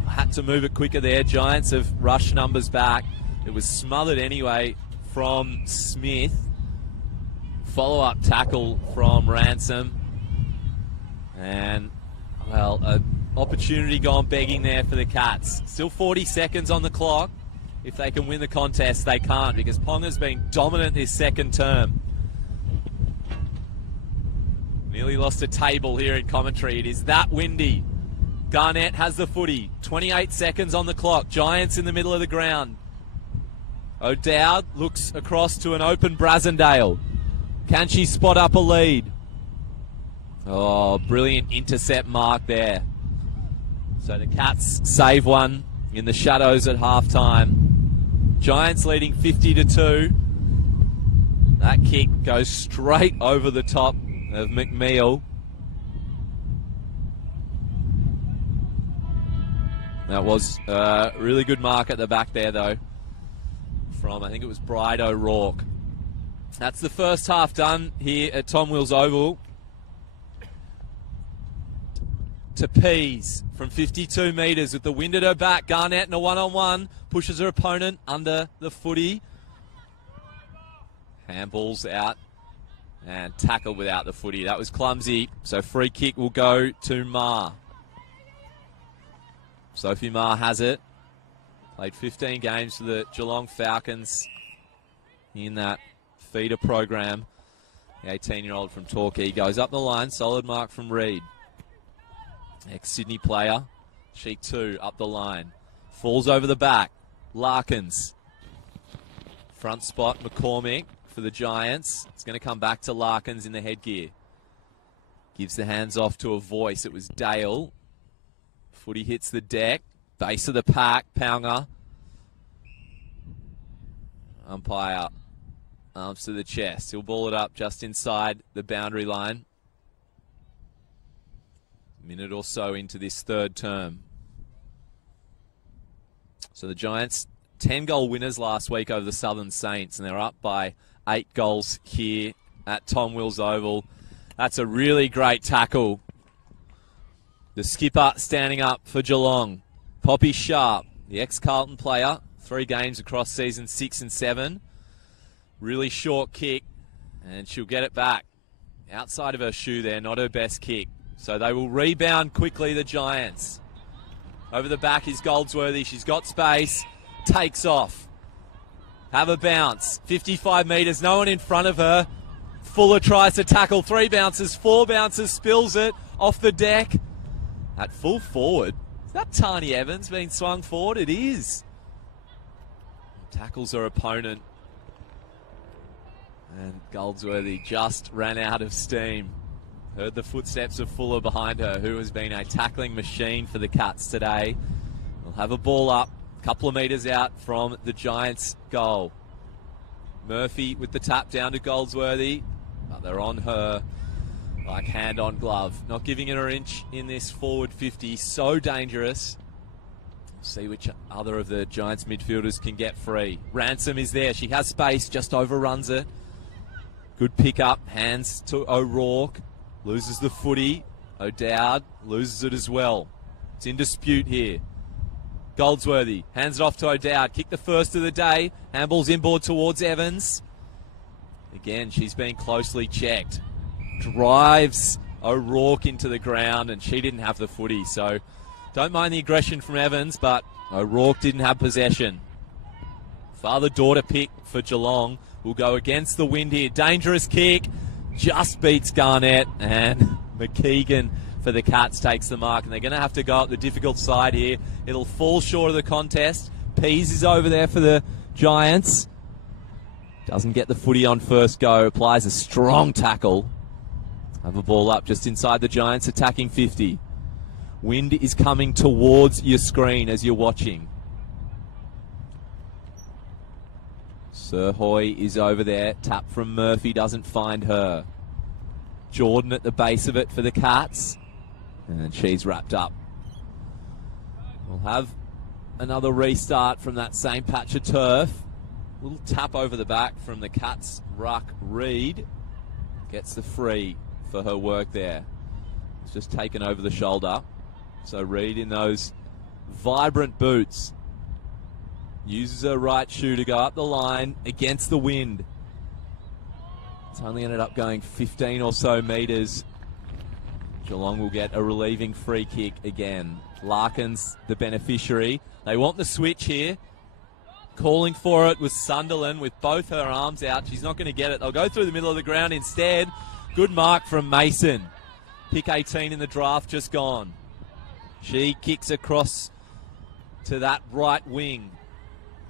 had to move it quicker there. Giants have rushed numbers back. It was smothered anyway from Smith. Follow-up tackle from Ransom. And, well, an opportunity gone begging there for the Cats. Still 40 seconds on the clock. If they can win the contest, they can't because Ponga's been dominant this second term. Nearly lost a table here in commentary. It is that windy. Garnett has the footy. 28 seconds on the clock. Giants in the middle of the ground. O'Dowd looks across to an open Brasendale. Can she spot up a lead? Oh, brilliant intercept mark there. So the Cats save one in the shadows at halftime. Giants leading 50-2. That kick goes straight over the top of McNeil. That was a really good mark at the back there, though, from, I think it was Bryde O'Rourke. That's the first half done here at Tom Wills Oval. To Pease from 52 metres with the wind at her back. Garnett in a one-on-one. Pushes her opponent under the footy. Handballs out and tackled without the footy. That was clumsy. So free kick will go to Ma. Sophie Ma has it. Played 15 games for the Geelong Falcons in that feeder program. The 18-year-old from Torquay goes up the line. Solid mark from Reid. Ex-Sydney player. She too up the line. Falls over the back. Larkins. Front spot McCormick for the Giants. It's going to come back to Larkins in the headgear. Gives the hands off to a voice. It was Dale. Footy hits the deck. Base of the pack. Paunger. Umpire. Arms to the chest. He'll ball it up just inside the boundary line. Minute or so into this third term. So the Giants, 10-goal winners last week over the Southern Saints, and they're up by 8 goals here at Tom Wills Oval. That's a really great tackle. The skipper standing up for Geelong. Poppy Sharp, the ex-Carlton player, 3 games across seasons 6 and 7. Really short kick, and she'll get it back. Outside of her shoe there, not her best kick. So they will rebound quickly, the Giants. Over the back is Goldsworthy. She's got space. Takes off. Have a bounce. 55 metres. No one in front of her. Fuller tries to tackle. 3 bounces. 4 bounces. Spills it off the deck. At full forward. Is that Tani Evans being swung forward? It is. Tackles her opponent. And Goldsworthy just ran out of steam. Heard the footsteps of Fuller behind her, who has been a tackling machine for the Cats today. We'll have a ball up, a couple of metres out from the Giants' goal. Murphy with the tap down to Goldsworthy, but they're on her like hand on glove. Not giving it an inch in this forward 50. So dangerous. See which other of the Giants midfielders can get free. Ransom is there. She has space, just overruns it. Good pick up, hands to O'Rourke. Loses the footy. O'Dowd loses it as well. It's in dispute here. Goldsworthy hands it off to O'Dowd. Kick the first of the day. Handball's inboard towards Evans. Again, she's been closely checked. Drives O'Rourke into the ground, and she didn't have the footy. So don't mind the aggression from Evans, but O'Rourke didn't have possession. Father-daughter pick for Geelong will go against the wind here. Dangerous kick. Just beats Garnett, and McKeegan for the Cats takes the mark, and they're going to have to go up the difficult side here. It'll fall short of the contest. Pease is over there for the Giants. Doesn't get the footy on first go. Applies a strong tackle. Have a ball up just inside the Giants, attacking 50. Wind is coming towards your screen as you're watching. Sir Hoy is over there. Tap from Murphy doesn't find her. Jordan at the base of it for the Cats. And she's wrapped up. We'll have another restart from that same patch of turf. Little tap over the back from the Cats' ruck. Reid gets the free for her work there. It's just taken over the shoulder. So Reid in those vibrant boots. Uses her right shoe to go up the line against the wind. It's only ended up going 15 or so metres. Geelong will get a relieving free kick again. Larkins, the beneficiary. They want the switch here. Calling for it was Sunderland with both her arms out. She's not going to get it. They'll go through the middle of the ground instead. Good mark from Mason. Pick 18 in the draft, just gone. She kicks across to that right wing.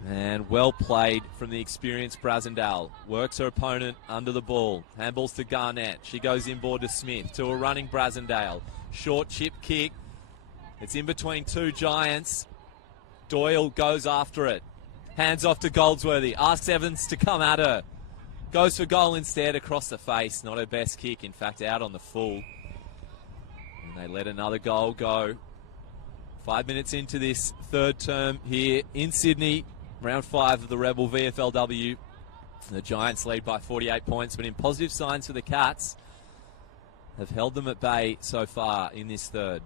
And well played from the experienced Brasendale. Works her opponent under the ball. Handballs to Garnett. She goes inboard to Smith. To a running Brasendale. Short chip kick. It's in between two Giants. Doyle goes after it. Hands off to Goldsworthy. Asks Evans to come at her. Goes for goal instead across the face. Not her best kick. In fact, out on the full. And they let another goal go. 5 minutes into this third term here in Sydney. Round 5 of the Rebel VFLW. The Giants lead by 48 points, but in positive signs for the Cats, have held them at bay so far in this third.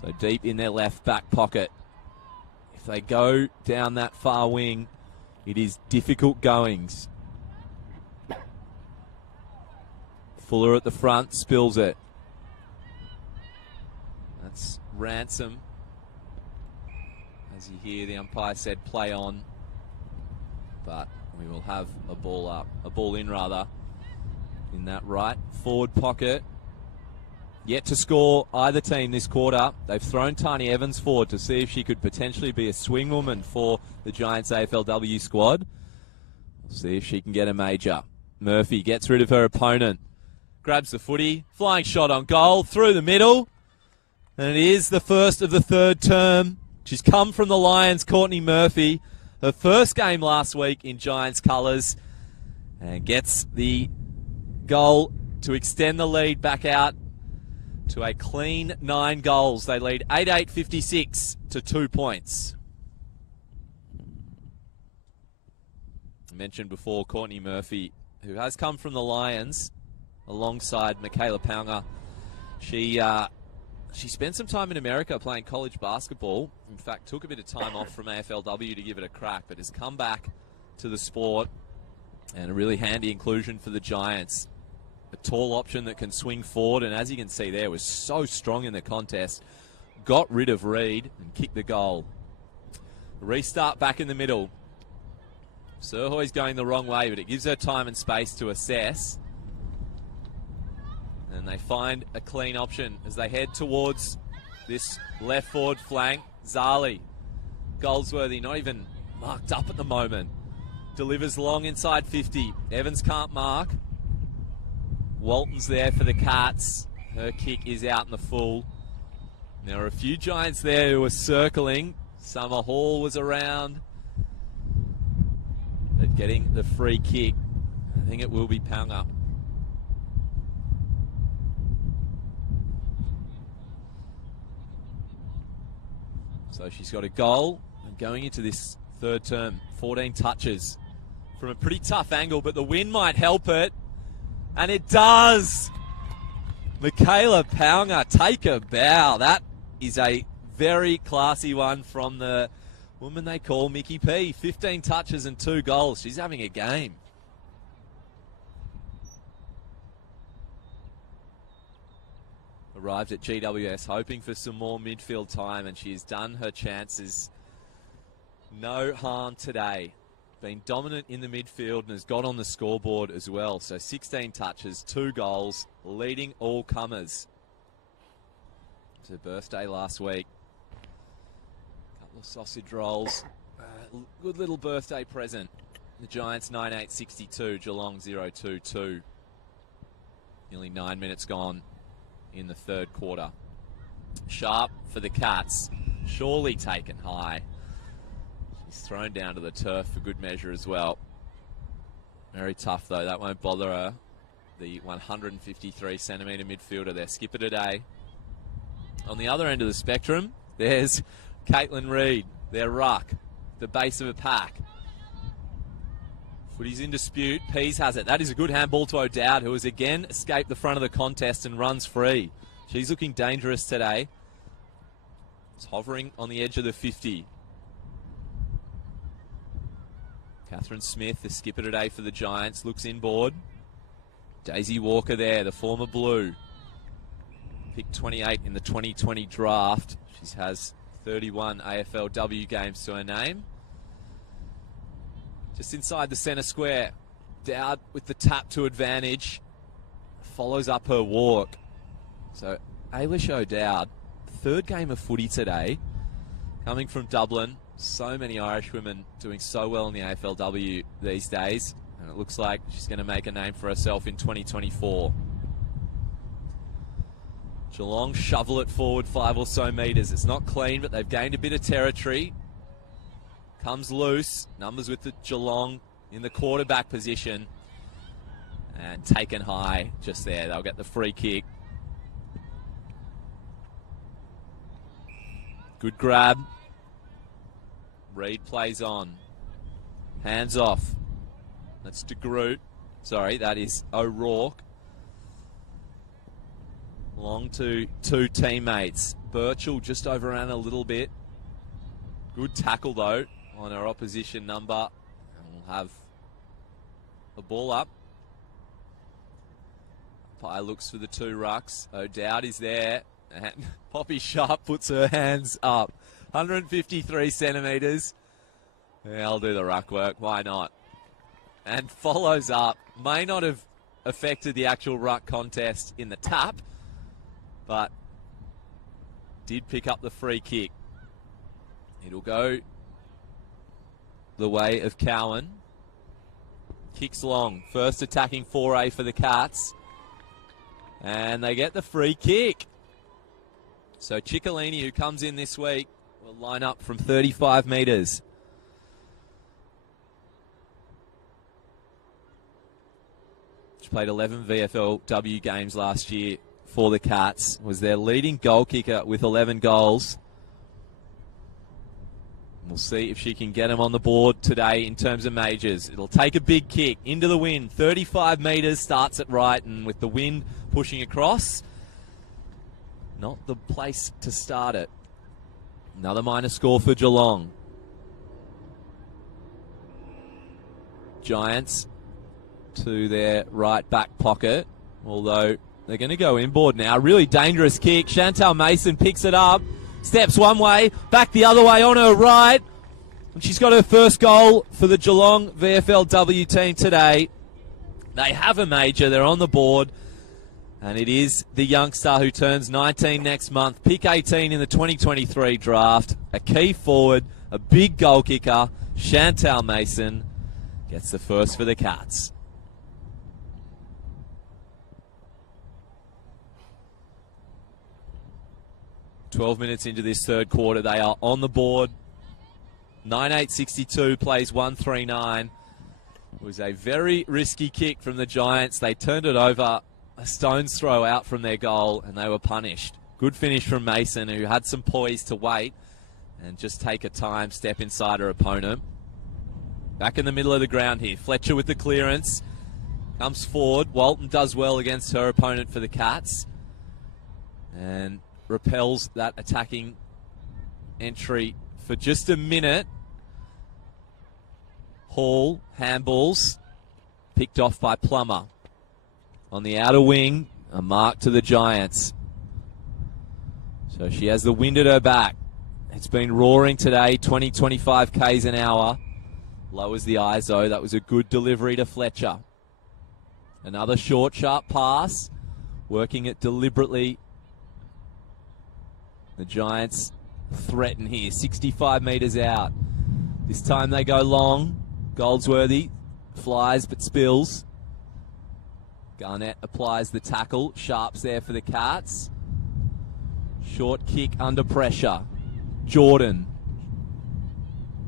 So deep in their left back pocket. If they go down that far wing, it is difficult goings. Fuller at the front, spills it. That's Ransom. As you hear, the umpire said play on, but we will have a ball in rather, in that right forward pocket. Yet to score either team this quarter. They've thrown Tani Evans forward to see if she could potentially be a swing woman for the Giants AFLW squad. We'll see if she can get a major. Murphy gets rid of her opponent, grabs the footy, flying shot on goal, through the middle, and it is the first of the third term. She's come from the Lions, Courtney Murphy, her first game last week in Giants colours, and gets the goal to extend the lead back out to a clean 9 goals. They lead 88-56 to 2 points. I mentioned before Courtney Murphy, who has come from the Lions alongside Michaela Paunger. She spent some time in America playing college basketball. In fact, took a bit of time off from AFLW to give it a crack, but has come back to the sport, and a really handy inclusion for the Giants. A tall option that can swing forward, and as you can see there, was so strong in the contest. Got rid of Reed and kicked the goal. Restart back in the middle. Surhoy's going the wrong way, but it gives her time and space to assess. And they find a clean option as they head towards this left forward flank. Zali. Goldsworthy not even marked up at the moment. Delivers long inside 50. Evans can't mark. Walton's there for the Cats. Her kick is out in the full. There are a few Giants there who are circling. Summer Hall was around. But getting the free kick, I think it will be Paunger. So she's got a goal, and going into this third term, 14 touches from a pretty tough angle, but the wind might help it. And it does. Michaela Paunger, take a bow. That is a very classy one from the woman they call Mickey P. 15 touches and 2 goals. She's having a game. Arrived at GWS hoping for some more midfield time, and she has done her chances no harm today. Been dominant in the midfield and has got on the scoreboard as well. So 16 touches, 2 goals, leading all comers. It's her birthday last week. Couple of sausage rolls. Good little birthday present. The Giants 98-62, Geelong 0-2-2. Nearly 9 minutes gone in the third quarter. Sharp for the Cats. Surely taken high. She's thrown down to the turf for good measure as well. Very tough though. That won't bother her. The 153-centimetre midfielder there. Skipper today. On the other end of the spectrum, there's Caitlin Reid. Their ruck. The base of a pack. Footy's in dispute. Pease has it. That is a good handball to O'Dowd, who has again escaped the front of the contest and runs free. She's looking dangerous today. It's hovering on the edge of the 50. Catherine Smith, the skipper today for the Giants, looks inboard. Daisy Walker there, the former Blue. Picked 28 in the 2020 draft. She has 31 AFLW games to her name. Just inside the centre square. Dowd with the tap to advantage. Follows up her walk. So Ailish O'Dowd, third game of footy today, coming from Dublin. So many Irish women doing so well in the AFLW these days. And it looks like she's going to make a name for herself in 2024. Geelong shovel it forward 5 or so metres. It's not clean, but they've gained a bit of territory. Comes loose. Numbers with the Geelong in the quarterback position. And taken high just there. They'll get the free kick. Good grab. Reed plays on. Hands off. That's DeGroot. Sorry, that is O'Rourke. Long to 2 teammates. Birchall just overran a little bit. Good tackle, though, on our opposition number. And we'll have the ball up. Pye looks for the 2 rucks. O'Dowd is there. And Poppy Sharp puts her hands up. 153 centimetres. Yeah, I'll do the ruck work. Why not? And follows up. May not have affected the actual ruck contest in the tap, but did pick up the free kick. It'll go the way of Cowan. Kicks long. First attacking foray for the Cats. And they get the free kick. So Ciccolini, who comes in this week, will line up from 35 metres. She played 11 VFLW games last year for the Cats. Was their leading goal kicker with 11 goals. We'll see if she can get him on the board today in terms of majors. It'll take a big kick into the wind. 35 metres, starts it right, and with the wind pushing across, not the place to start it. Another minor score for Geelong. Giants to their right back pocket, although they're going to go inboard now. Really dangerous kick. Chantal Mason picks it up, steps one way, back the other way on her right, and she's got her first goal for the Geelong VFLW team today. They have a major, they're on the board, and it is the youngster who turns 19 next month, pick 18 in the 2023 draft, a key forward, a big goal kicker. Chantal Mason gets the first for the Cats. "12 minutes into this third quarter, they are on the board. 9-8-62 plays 1-3-9. It was a very risky kick from the Giants. They turned it over a stone's throw out from their goal, and they were punished. Good finish from Mason, who had some poise to wait and just take a time step inside her opponent. Back in the middle of the ground here. Fletcher with the clearance. Comes forward. Walton does well against her opponent for the Cats. And repels that attacking entry for just a minute. Hall handballs, picked off by Plummer. On the outer wing, a mark to the Giants. So she has the wind at her back. It's been roaring today, 20-25 Ks an hour. Lowers the ISO. That was a good delivery to Fletcher. Another short, sharp pass. Working it deliberately. The Giants threaten here, 65 metres out. This time they go long. Goldsworthy flies but spills. Garnett applies the tackle. Sharp's there for the Cats. Short kick under pressure. Jordan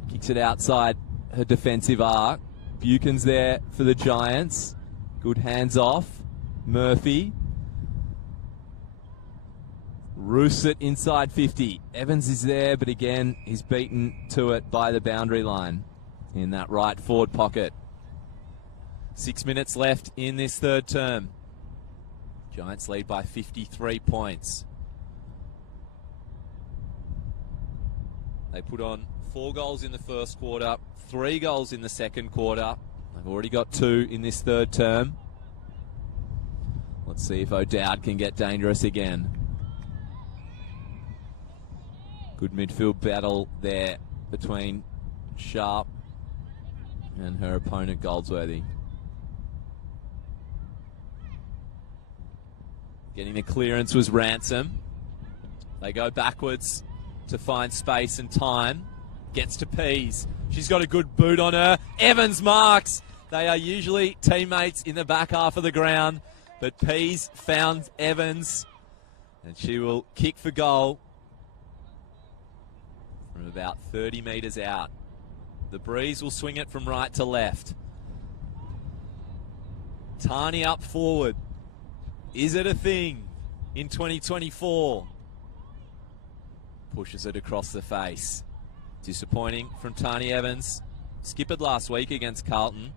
kicks it outside her defensive arc. Buchan's there for the Giants. Good hands off. Murphy. Roosts it inside 50. Evans is there, but again, he's beaten to it by the boundary line in that right forward pocket. 6 minutes left in this third term. Giants lead by 53 points. They put on 4 goals in the first quarter, 3 goals in the second quarter. They've already got 2 in this third term. Let's see if O'Dowd can get dangerous again. Good midfield battle there between Sharp and her opponent Goldsworthy. Getting the clearance was Ransom. They go backwards to find space and time. Gets to Pease. She's got a good boot on her. Evans marks. They are usually teammates in the back half of the ground, but Pease found Evans, and she will kick for goal from about 30 metres out. The Breeze will swing it from right to left. Tani up forward. Is it a thing in 2024? Pushes it across the face. Disappointing from Tani Evans. Skippered last week against Carlton.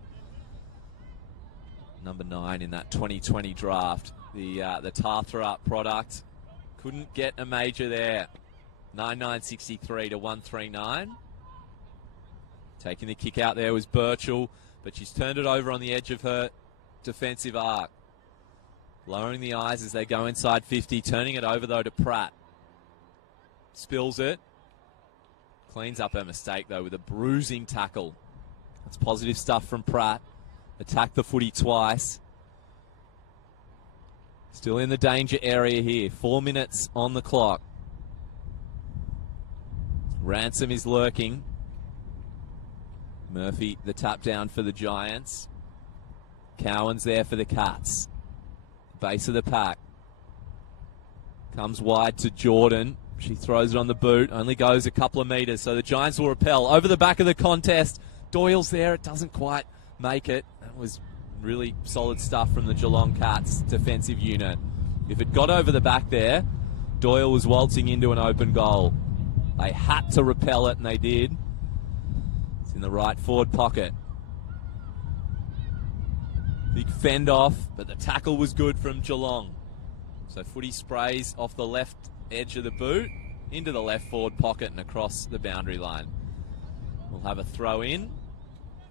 Number 9 in that 2020 draft. The Tathra product. Couldn't get a major there. 9963 to 139. Taking the kick out there was Birchall, but she's turned it over on the edge of her defensive arc. Lowering the eyes as they go inside 50, turning it over though to Pratt. Spills it. Cleans up her mistake though with a bruising tackle. That's positive stuff from Pratt. Attacked the footy twice. Still in the danger area here. 4 minutes on the clock. Ransom is lurking. Murphy, the tap down for the Giants. Cowan's there for the Cats. Base of the pack. Comes wide to Jordan. She throws it on the boot. Only goes a couple of metres, so the Giants will repel. Over the back of the contest. Doyle's there. It doesn't quite make it. That was really solid stuff from the Geelong Cats defensive unit. If it got over the back there, Doyle was waltzing into an open goal. They had to repel it, and they did. It's in the right forward pocket. Big fend off, but the tackle was good from Geelong. So footy sprays off the left edge of the boot, into the left forward pocket and across the boundary line. We'll have a throw in.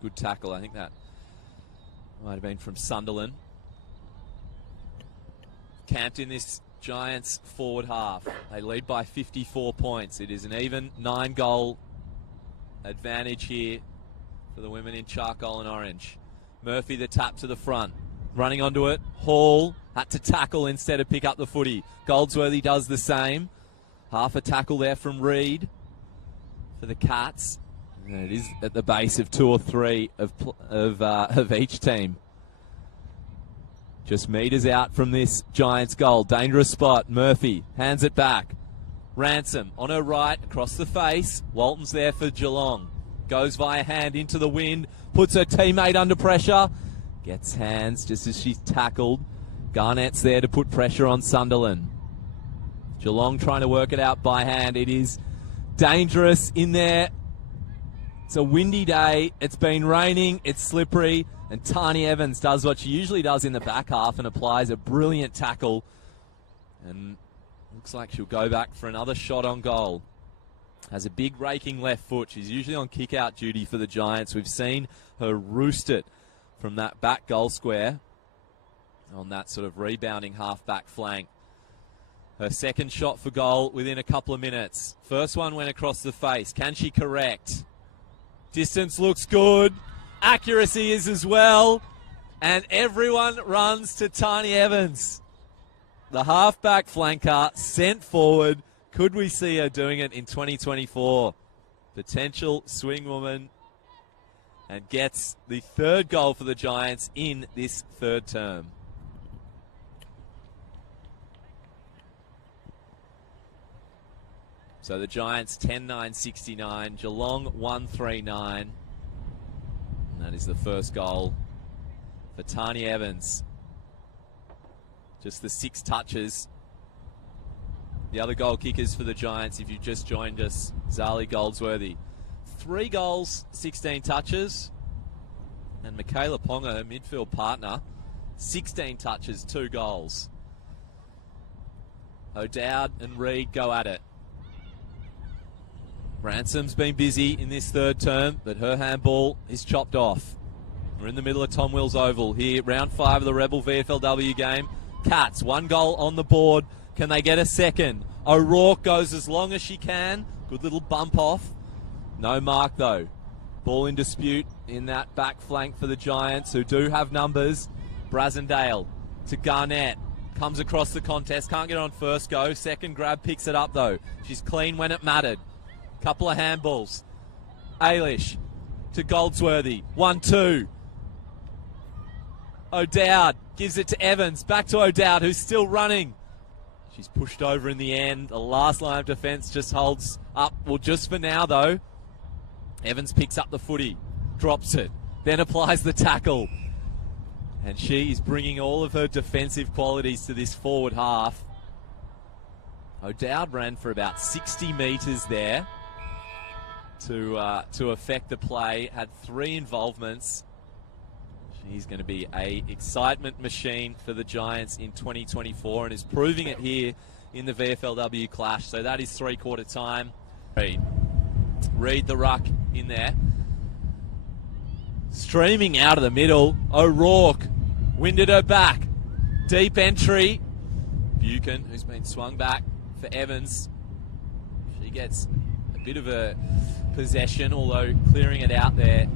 Good tackle, I think that might have been from Sunderland. Camped in this Giants forward half. They lead by 54 points. It is an even 9-goal advantage here for the women in charcoal and orange. Murphy the tap to the front. Running onto it. Hall had to tackle instead of pick up the footy. Goldsworthy does the same. Half a tackle there from Reed for the Cats. And it is at the base of 2 or 3 of each team. Just metres out from this Giants goal. Dangerous spot. Murphy hands it back. Ransom on her right, across the face. Walton's there for Geelong. Goes via hand into the wind. Puts her teammate under pressure. Gets hands just as she's tackled. Garnett's there to put pressure on Sunderland. Geelong trying to work it out by hand. It is dangerous in there. It's a windy day. It's been raining. It's slippery. And Tani Evans does what she usually does in the back half and applies a brilliant tackle. And looks like she'll go back for another shot on goal. Has a big raking left foot. She's usually on kick-out duty for the Giants. We've seen her roost it from that back goal square on that sort of rebounding half-back flank. Her second shot for goal within a couple of minutes. First one went across the face. Can she correct? Distance looks good. Accuracy is as well. And everyone runs to Tani Evans. The half-back flanker sent forward. Could we see her doing it in 2024? Potential swing woman, and gets the third goal for the Giants in this third term. So the Giants 10-9-69, Geelong 1-3-9. And that is the first goal for Tani Evans. Just the 6 touches. The other goal kickers for the Giants, if you just joined us, Zali Goldsworthy. 3 goals, 16 touches. And Michaela Ponga, her midfield partner, 16 touches, 2 goals. O'Dowd and Reed go at it. Ransom's been busy in this third term, but her handball is chopped off. We're in the middle of Tom Wills Oval here, round 5 of the Rebel VFLW game. Cats, 1 goal on the board. Can they get a second? O'Rourke goes as long as she can. Good little bump off. No mark though. Ball in dispute in that back flank for the Giants, who do have numbers. Brasendale to Garnett. Comes across the contest, can't get on first go. Second grab, picks it up though. She's clean when it mattered. Couple of handballs. Ailish to Goldsworthy. 1-2. O'Dowd gives it to Evans. Back to O'Dowd, who's still running. She's pushed over in the end. The last line of defence just holds up. Well, just for now, though. Evans picks up the footy, drops it, then applies the tackle. And she is bringing all of her defensive qualities to this forward half. O'Dowd ran for about 60 metres there to affect the play. Had 3 involvements. She's going to be an excitement machine for the Giants in 2024 and is proving it here in the VFLW clash. So that is 3/4 time. Read the ruck in there. Streaming out of the middle. O'Rourke winded her back. Deep entry. Buchan, who's been swung back for Evans. She gets a bit of a possession, although clearing it out there.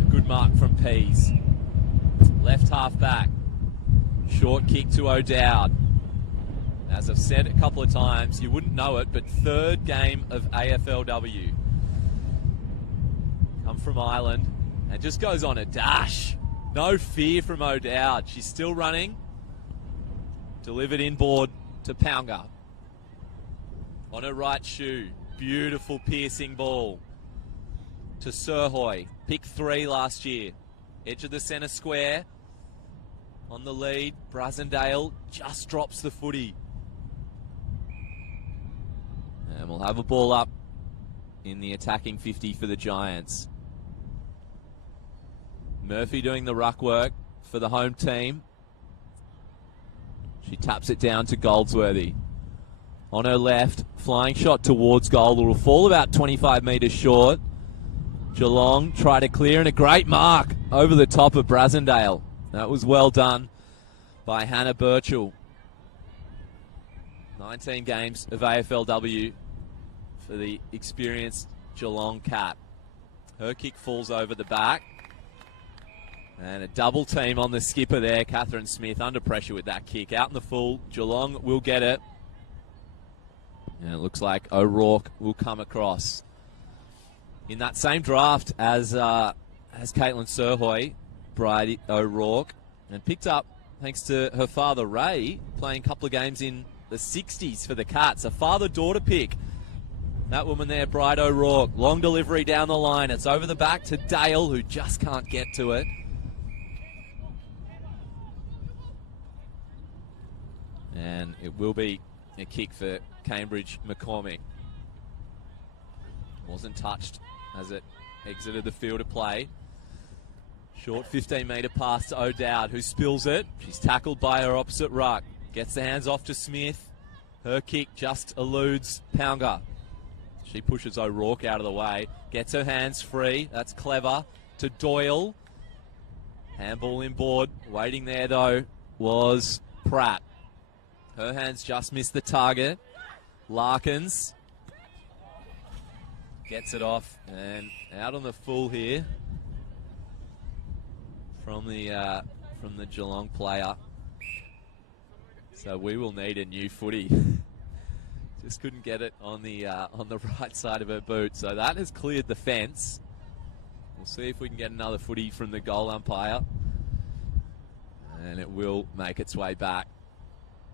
A good mark from Pease. Left half back. Short kick to O'Dowd. As I've said a couple of times, you wouldn't know it, but 3rd game of AFLW. Come from Ireland and just goes on a dash. No fear from O'Dowd. She's still running. Delivered inboard to Pounga. On her right shoe. Beautiful piercing ball to Surhoy. Pick 3 last year. Edge of the centre square. On the lead, Brasendale just drops the footy. And we'll have a ball up in the attacking 50 for the Giants. Murphy doing the ruck work for the home team. She taps it down to Goldsworthy. On her left, flying shot towards goal. It will fall about 25 metres short. Geelong try to clear, and a great mark over the top of Brasendale. That was well done by Hannah Birchall. 19 games of AFLW for the experienced Geelong Cat. Her kick falls over the back. And a double team on the skipper there, Catherine Smith, under pressure with that kick. Out in the full, Geelong will get it. And it looks like O'Rourke will come across. In that same draft as Caitlin Surhoy, Bridie O'Rourke, and picked up, thanks to her father Ray, playing a couple of games in the 60s for the Cats. A father-daughter pick. That woman there, Bridie O'Rourke, long delivery down the line. It's over the back to Dale, who just can't get to it. And it will be a kick for Cambridge McCormick. Wasn't touched as it exited the field of play. Short 15-metre pass to O'Dowd, who spills it. She's tackled by her opposite ruck. Gets the hands off to Smith. Her kick just eludes Pounga. She pushes O'Rourke out of the way. Gets her hands free. That's clever. To Doyle. Handball inboard. Waiting there, though, was Pratt. Her hands just missed the target. Larkins gets it off and out on the full here from the Geelong player. So we will need a new footy. Just couldn't get it on the right side of her boot. So that has cleared the fence. We'll see if we can get another footy from the goal umpire, and it will make its way back.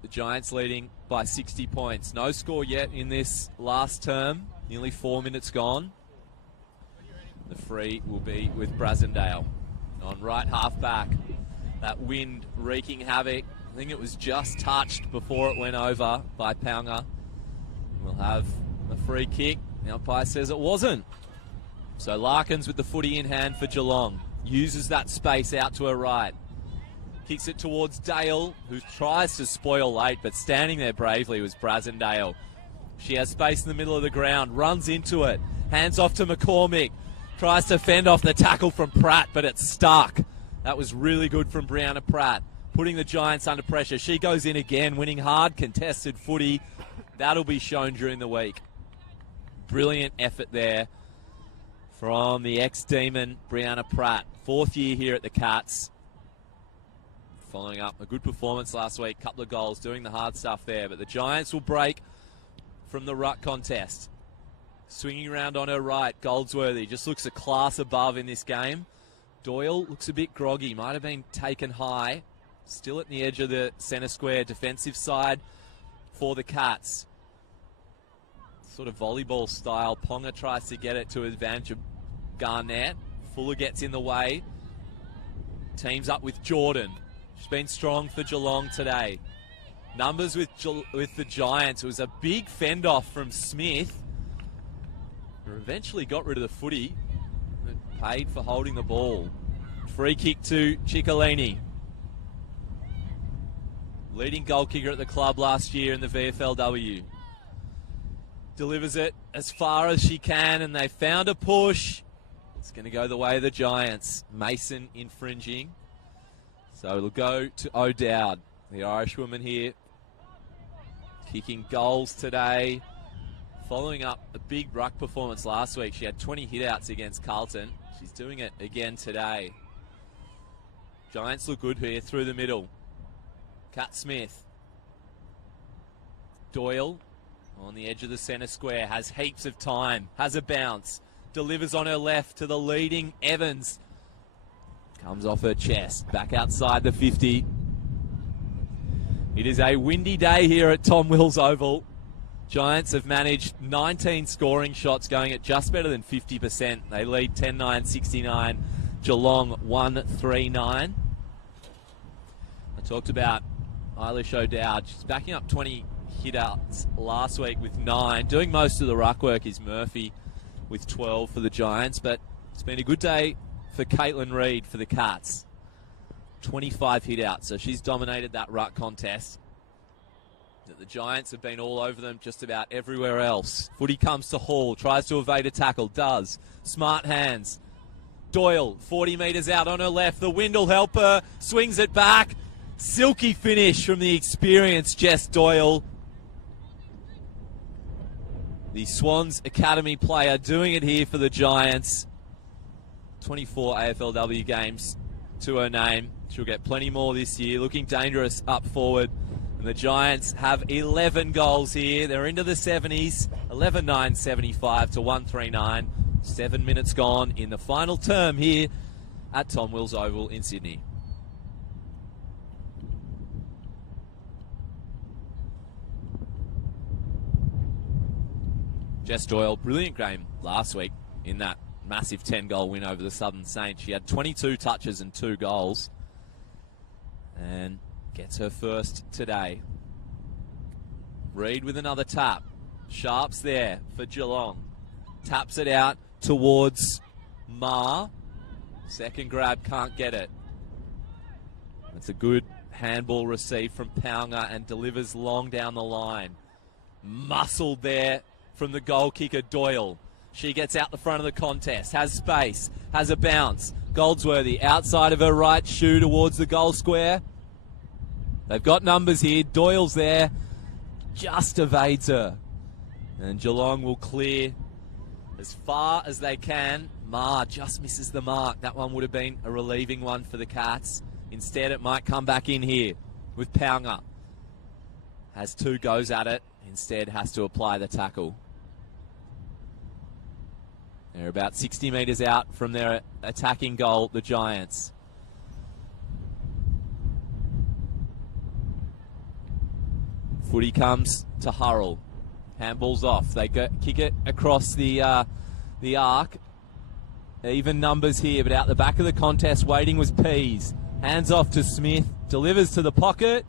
The Giants leading by 60 points. No score yet in this last term. Nearly 4 minutes gone. The free will be with Brasendale. On right half back. That wind wreaking havoc. I think it was just touched before it went over by Pounga. We'll have a free kick. The umpire says it wasn't. So Larkins with the footy in hand for Geelong. Uses that space out to her right. Kicks it towards Dale, who tries to spoil late, but standing there bravely was Brasendale. She has space in the middle of the ground, runs into it, hands off to McCormick, tries to fend off the tackle from Pratt, but it's stuck. That was really good from Brianna Pratt, putting the Giants under pressure. She goes in again, winning hard contested footy. That'll be shown during the week. Brilliant effort there from the ex-Demon, Brianna Pratt. 4th year here at the Cats. following up a good performance last week. Couple of goals, doing the hard stuff there. But the Giants will break from the ruck contest. Swinging around on her right, Goldsworthy just looks a class above in this game. Doyle looks a bit groggy, might have been taken high. Still at the edge of the centre square defensive side for the Cats. Sort of volleyball style. Ponga tries to get it to advantage of Garnett. Fuller gets in the way. Teams up with Jordan. She's been strong for Geelong today. Numbers with the Giants. It was a big fend off from Smith. Who eventually got rid of the footy. But paid for holding the ball. Free kick to Ciccolini. Leading goal kicker at the club last year in the VFLW. Delivers it as far as she can, and they found a push. It's going to go the way of the Giants. Mason infringing. So it'll go to O'Dowd, the Irishwoman here. Kicking goals today. Following up a big ruck performance last week. She had 20 hitouts against Carlton. She's doing it again today. Giants look good here through the middle. Kat Smith. Doyle on the edge of the centre square. Has heaps of time. Has a bounce. Delivers on her left to the leading Evans. Comes off her chest. Back outside the 50. It is a windy day here at Tom Wills Oval. Giants have managed 19 scoring shots, going at just better than 50%. They lead 10-9, 69. Geelong 1-3-9. I talked about Eilish O'Dowd. She's backing up 20 hitouts last week with 9. Doing most of the ruck work is Murphy with 12 for the Giants. But it's been a good day for Caitlin Reid for the Cats. 25 hitouts, so she's dominated that ruck contest. The Giants have been all over them just about everywhere else. Footy comes to Hall, tries to evade a tackle, does. Smart hands. Doyle, 40 metres out on her left. The wind will help her. Swings it back. Silky finish from the experienced Jess Doyle. The Swans Academy player doing it here for the Giants. 24 AFLW games to her name. She'll get plenty more this year. Looking dangerous up forward. And the Giants have 11 goals here. They're into the 70s. 11-9, 75 to 139. 7 minutes gone in the final term here at Tom Wills Oval in Sydney. Jess Doyle, brilliant game last week in that massive 10-goal win over the Southern Saints. She had 22 touches and 2 goals. And gets her first today. Reid with another tap. Sharp's there for Geelong. Taps it out towards Ma. Second grab, can't get it. It's a good handball received from Paunger and delivers long down the line. Muscled there from the goal kicker Doyle. She gets out the front of the contest, has space, has a bounce. Goldsworthy outside of her right shoe towards the goal square. They've got numbers here. Doyle's there. Just evades her. And Geelong will clear as far as they can. Ma just misses the mark. That one would have been a relieving one for the Cats. Instead, it might come back in here with Paunger. Has 2 goes at it. Instead, has to apply the tackle. They're about 60 metres out from their attacking goal, the Giants. Footy comes to Hurrell. Handball's off. They kick it across the arc. Even numbers here, but out the back of the contest, waiting was Pease. Hands off to Smith. Delivers to the pocket.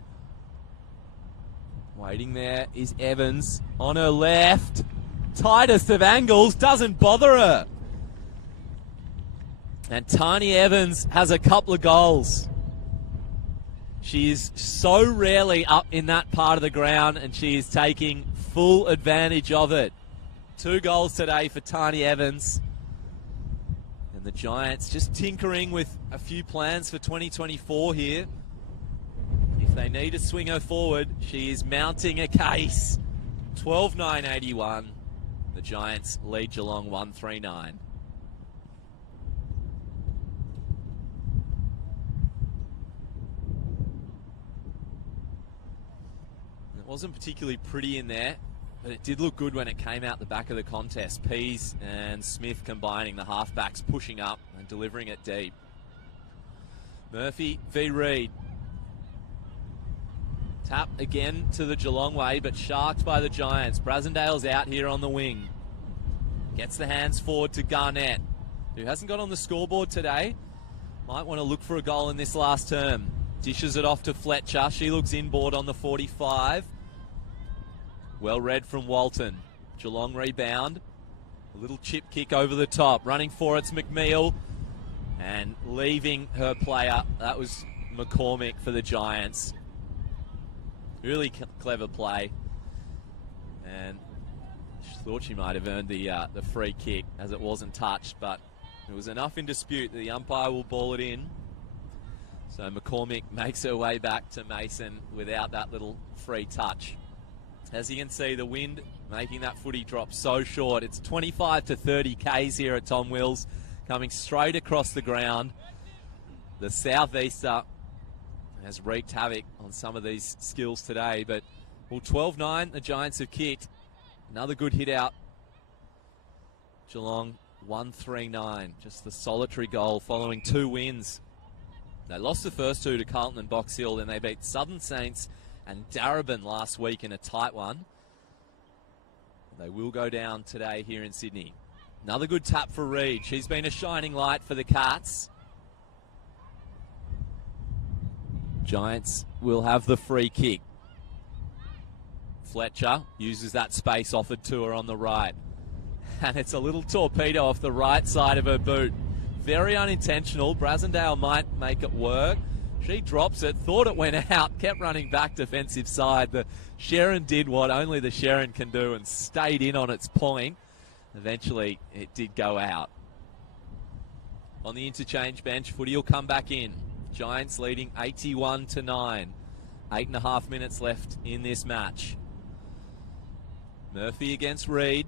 Waiting there is Evans on her left. Tightest of angles. Doesn't bother her. And Tani Evans has a couple of goals. She is so rarely up in that part of the ground, and she is taking full advantage of it. 2 goals today for Tani Evans. And the Giants just tinkering with a few plans for 2024 here. If they need to swing her forward, she is mounting a case. 12-9, 81. The Giants lead Geelong 1-3-9. Wasn't particularly pretty in there, but it did look good when it came out the back of the contest. Pease and Smith combining, the halfbacks pushing up and delivering it deep. Murphy v Reed. Tap again to the Geelong way, but sharked by the Giants. Brasendale's out here on the wing. Gets the hands forward to Garnett, who hasn't got on the scoreboard today. Might want to look for a goal in this last term. Dishes it off to Fletcher. She looks inboard on the 45. Well read from Walton. Geelong rebound. A little chip kick over the top. Running for it's McMeil. And leaving her player. That was McCormick for the Giants. Really clever play. And she thought she might have earned the free kick as it wasn't touched. But there was enough in dispute that the umpire will ball it in. So McCormick makes her way back to Mason without that little free touch. As you can see, the wind making that footy drop so short. It's 25 to 30 Ks here at Tom Wills, coming straight across the ground. The southeaster has wreaked havoc on some of these skills today. But, well, 12-9, the Giants have kicked. Another good hit out. Geelong 1-3-9. Just the solitary goal following 2 wins. They lost the first 2 to Carlton and Box Hill, then they beat Southern Saints and Darebin last week in a tight one. They will go down today here in Sydney. Another good tap for Reed. She's been a shining light for the Cats. Giants will have the free kick. Fletcher uses that space offered to her on the right. And it's a little torpedo off the right side of her boot. Very unintentional. Brasendale might make it work. She drops it, thought it went out, kept running back defensive side. The Sharon did what only the Sharon can do and stayed in on its point. Eventually, it did go out. On the interchange bench, footy will come back in. Giants leading 81-9. 8.5 minutes left in this match. Murphy against Reed.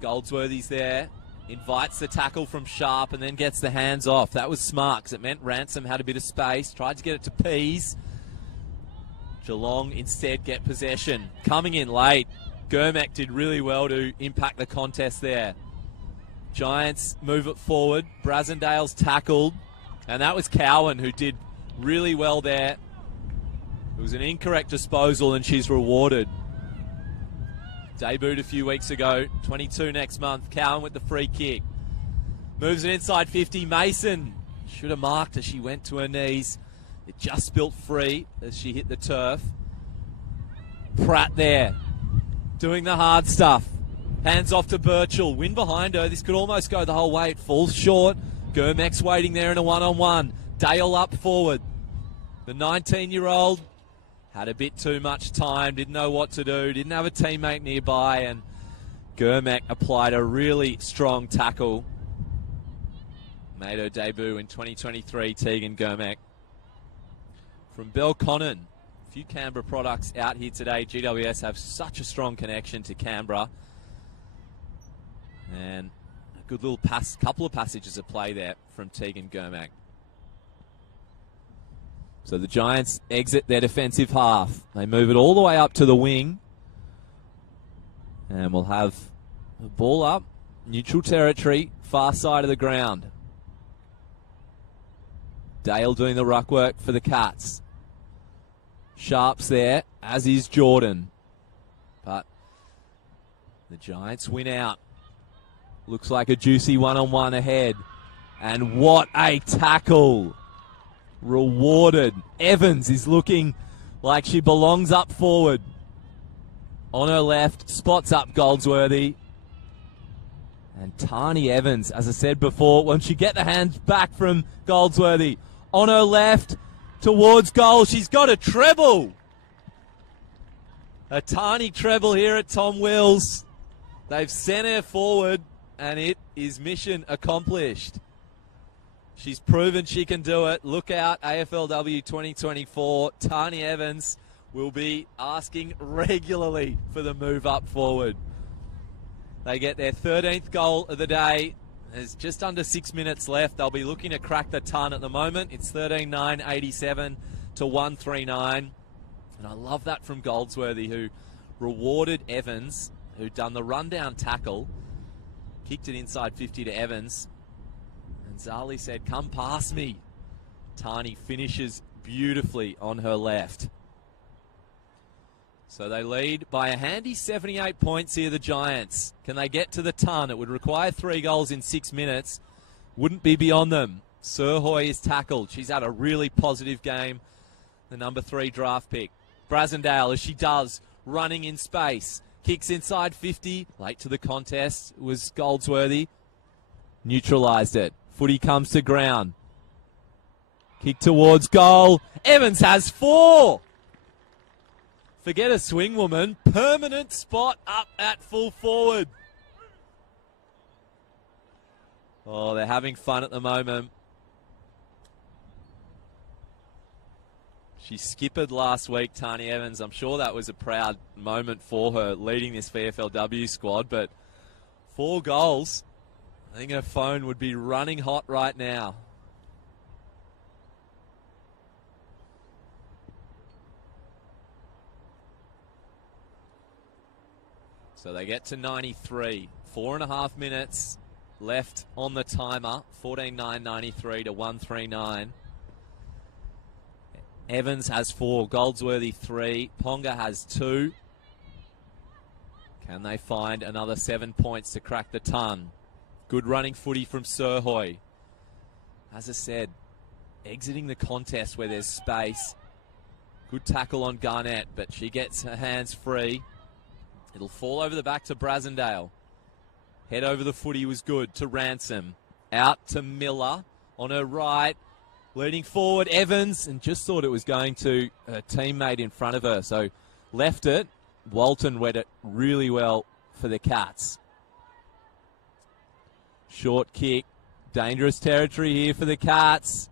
Goldsworthy's there. Invites the tackle from Sharp and then gets the hands off. That was smart because it meant Ransom had a bit of space. Tried to get it to Pease. Geelong instead get possession. Coming in late. Gurmek did really well to impact the contest there. Giants move it forward. Brasendale's tackled. And that was Cowan who did really well there. It was an incorrect disposal and she's rewarded. Debuted a few weeks ago, 22 next month. Cowan with the free kick. Moves it inside 50. Mason should have marked as she went to her knees. It just spilt free as she hit the turf. Pratt there, doing the hard stuff. Hands off to Birchall. Win behind her. This could almost go the whole way. It falls short. Gurmek's waiting there in a one-on-one. Dale up forward. The 19-year-old had a bit too much time, didn't know what to do, didn't have a teammate nearby, and Gurmek applied a really strong tackle. Made her debut in 2023, Tegan Gurmek. From Belconnen, a few Canberra products out here today. GWS have such a strong connection to Canberra. And a good little couple of passages of play there from Tegan Gurmek. So the Giants exit their defensive half. They move it all the way up to the wing. And we'll have the ball up. Neutral territory, far side of the ground. Dale doing the ruck work for the Cats. Sharp's there, as is Jordan. But the Giants win out. Looks like a juicy one-on-one ahead. And what a tackle! Rewarded. Evans is looking like she belongs up forward. On her left, spots up Goldsworthy. And Tani Evans, as I said before, won't she get the hands back from Goldsworthy? On her left, towards goal. She's got a treble. A Tani treble here at Tom Wills. They've sent her forward, and it is mission accomplished. She's proven she can do it. Look out, AFLW 2024. Tani Evans will be asking regularly for the move up forward. They get their 13th goal of the day. There's just under 6 minutes left. They'll be looking to crack the ton at the moment. It's 13-9, 87 to 139. And I love that from Goldsworthy, who rewarded Evans, who'd done the rundown tackle, kicked it inside 50 to Evans. And Zali said, come past me. Tani finishes beautifully on her left. So they lead by a handy 78 points here, the Giants. Can they get to the ton? It would require 3 goals in 6 minutes. Wouldn't be beyond them. Sirhoy is tackled. She's had a really positive game. The number 3 draft pick. Brasendale, as she does, running in space. Kicks inside 50. Late to the contest was Goldsworthy. Neutralised it. Footy comes to ground. Kick towards goal. Evans has 4. Forget a swing, woman. Permanent spot up at full forward. Oh, they're having fun at the moment. She skippered last week, Tani Evans. I'm sure that was a proud moment for her, leading this VFLW squad. But 4 goals. I think her phone would be running hot right now. So they get to 93. 4.5 minutes left on the timer. 14:9.93 to 1:39. Evans has 4. Goldsworthy 3. Ponga has 2. Can they find another 7 points to crack the ton? Good running footy from Sirhoy. As I said, exiting the contest where there's space. Good tackle on Garnett, but she gets her hands free. It'll fall over the back to Brasendale. Head over the footy was good to Ransom. Out to Miller on her right. Leading forward, Evans, and just thought it was going to her teammate in front of her. So left it. Walton wet it really well for the Cats. Short kick. Dangerous territory here for the Cats.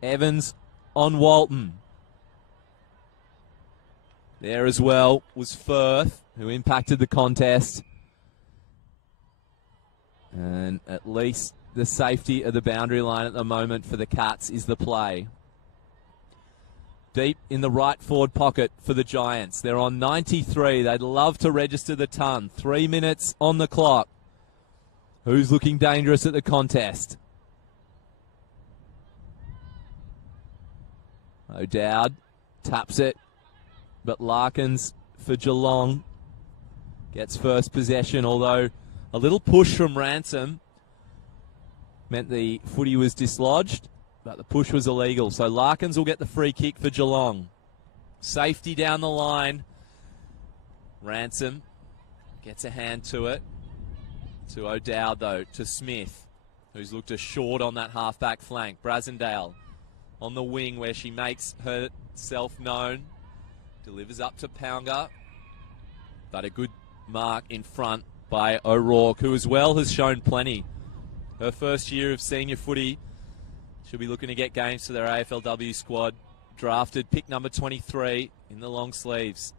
Evans on Walton. There as well was Firth, who impacted the contest. And at least the safety of the boundary line at the moment for the Cats is the play. Deep in the right forward pocket for the Giants. They're on 93. They'd love to register the ton. 3 minutes on the clock. Who's looking dangerous at the contest? O'Dowd taps it. But Larkins for Geelong gets first possession, although a little push from Ransom meant the footy was dislodged, but the push was illegal. So Larkins will get the free kick for Geelong. Safety down the line. Ransom gets a hand to it. To O'Dowd, though, to Smith, who's looked short on that half-back flank. Brasendale on the wing where she makes herself known. Delivers up to Pounga, but a good mark in front by O'Rourke, who as well has shown plenty. Her first year of senior footy, she'll be looking to get games to their AFLW squad. Drafted pick number 23 in the long sleeves.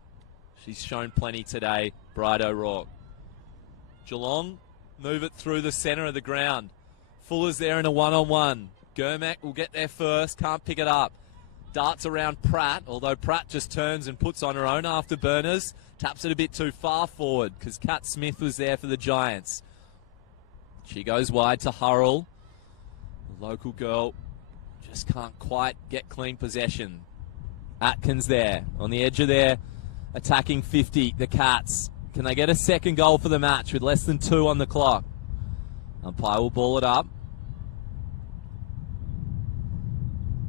She's shown plenty today, Bride O'Rourke. Geelong move it through the centre of the ground. Fuller's there in a one-on-one. Gurmak will get there first, can't pick it up. Darts around Pratt, although Pratt just turns and puts on her own afterburners. Taps it a bit too far forward because Kat Smith was there for the Giants. She goes wide to Hurrell. The local girl just can't quite get clean possession. Atkins there on the edge of their attacking 50, the Cats. Can they get a second goal for the match with less than 2 on the clock? Umpire will ball it up.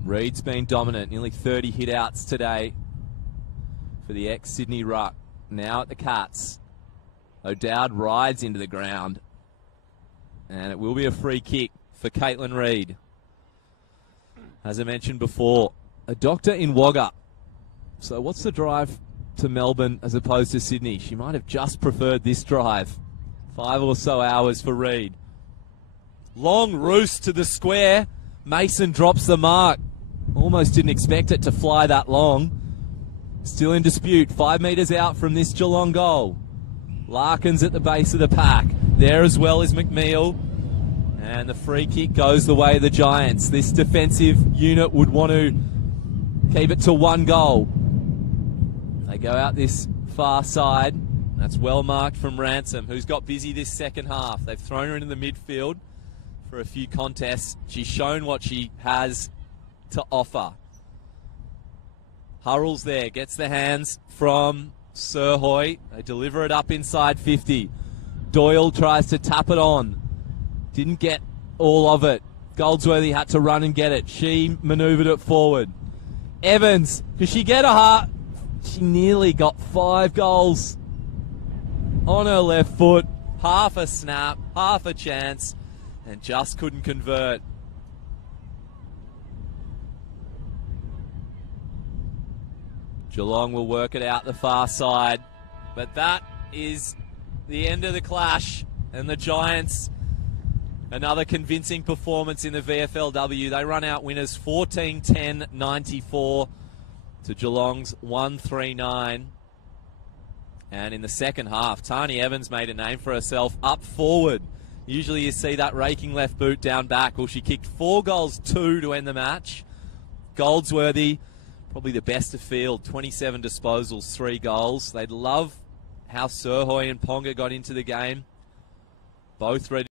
Reed's been dominant, nearly 30 hit-outs today for the ex-Sydney Ruck. Now at the Cats. O'Dowd rides into the ground. And it will be a free kick for Caitlin Reed. As I mentioned before, a doctor in Wagga. So what's the drive to Melbourne as opposed to Sydney? She might have just preferred this drive. 5 or so hours for Reed. Long roost to the square. Mason drops the mark. Almost didn't expect it to fly that long. Still in dispute. 5 metres out from this Geelong goal. Larkins at the base of the pack. There as well is McNeil. And the free kick goes the way of the Giants. This defensive unit would want to keep it to 1 goal. go out this far side. That's well marked from Ransom, who's got busy this second half. They've thrown her into the midfield for a few contests. She's shown what she has to offer. Hurrell's there, gets the hands from Sirhoy. They deliver it up inside 50. Doyle tries to tap it on. Didn't get all of it. Goldsworthy had to run and get it. She manoeuvred it forward. Evans, could she get a heart? She nearly got 5 goals on her left foot. Half a snap, half a chance, and just couldn't convert. Geelong will work it out the far side, but that is the end of the clash, and the Giants, another convincing performance in the VFLW. They run out winners 14-10-94 to Geelong's 139. And in the second half, Tani Evans made a name for herself up forward. Usually you see that raking left boot down back. Well, she kicked 4 goals, 2 to end the match. Goldsworthy, probably the best of field, 27 disposals, 3 goals. They'd love how Sirhoy and Ponga got into the game. Both ready.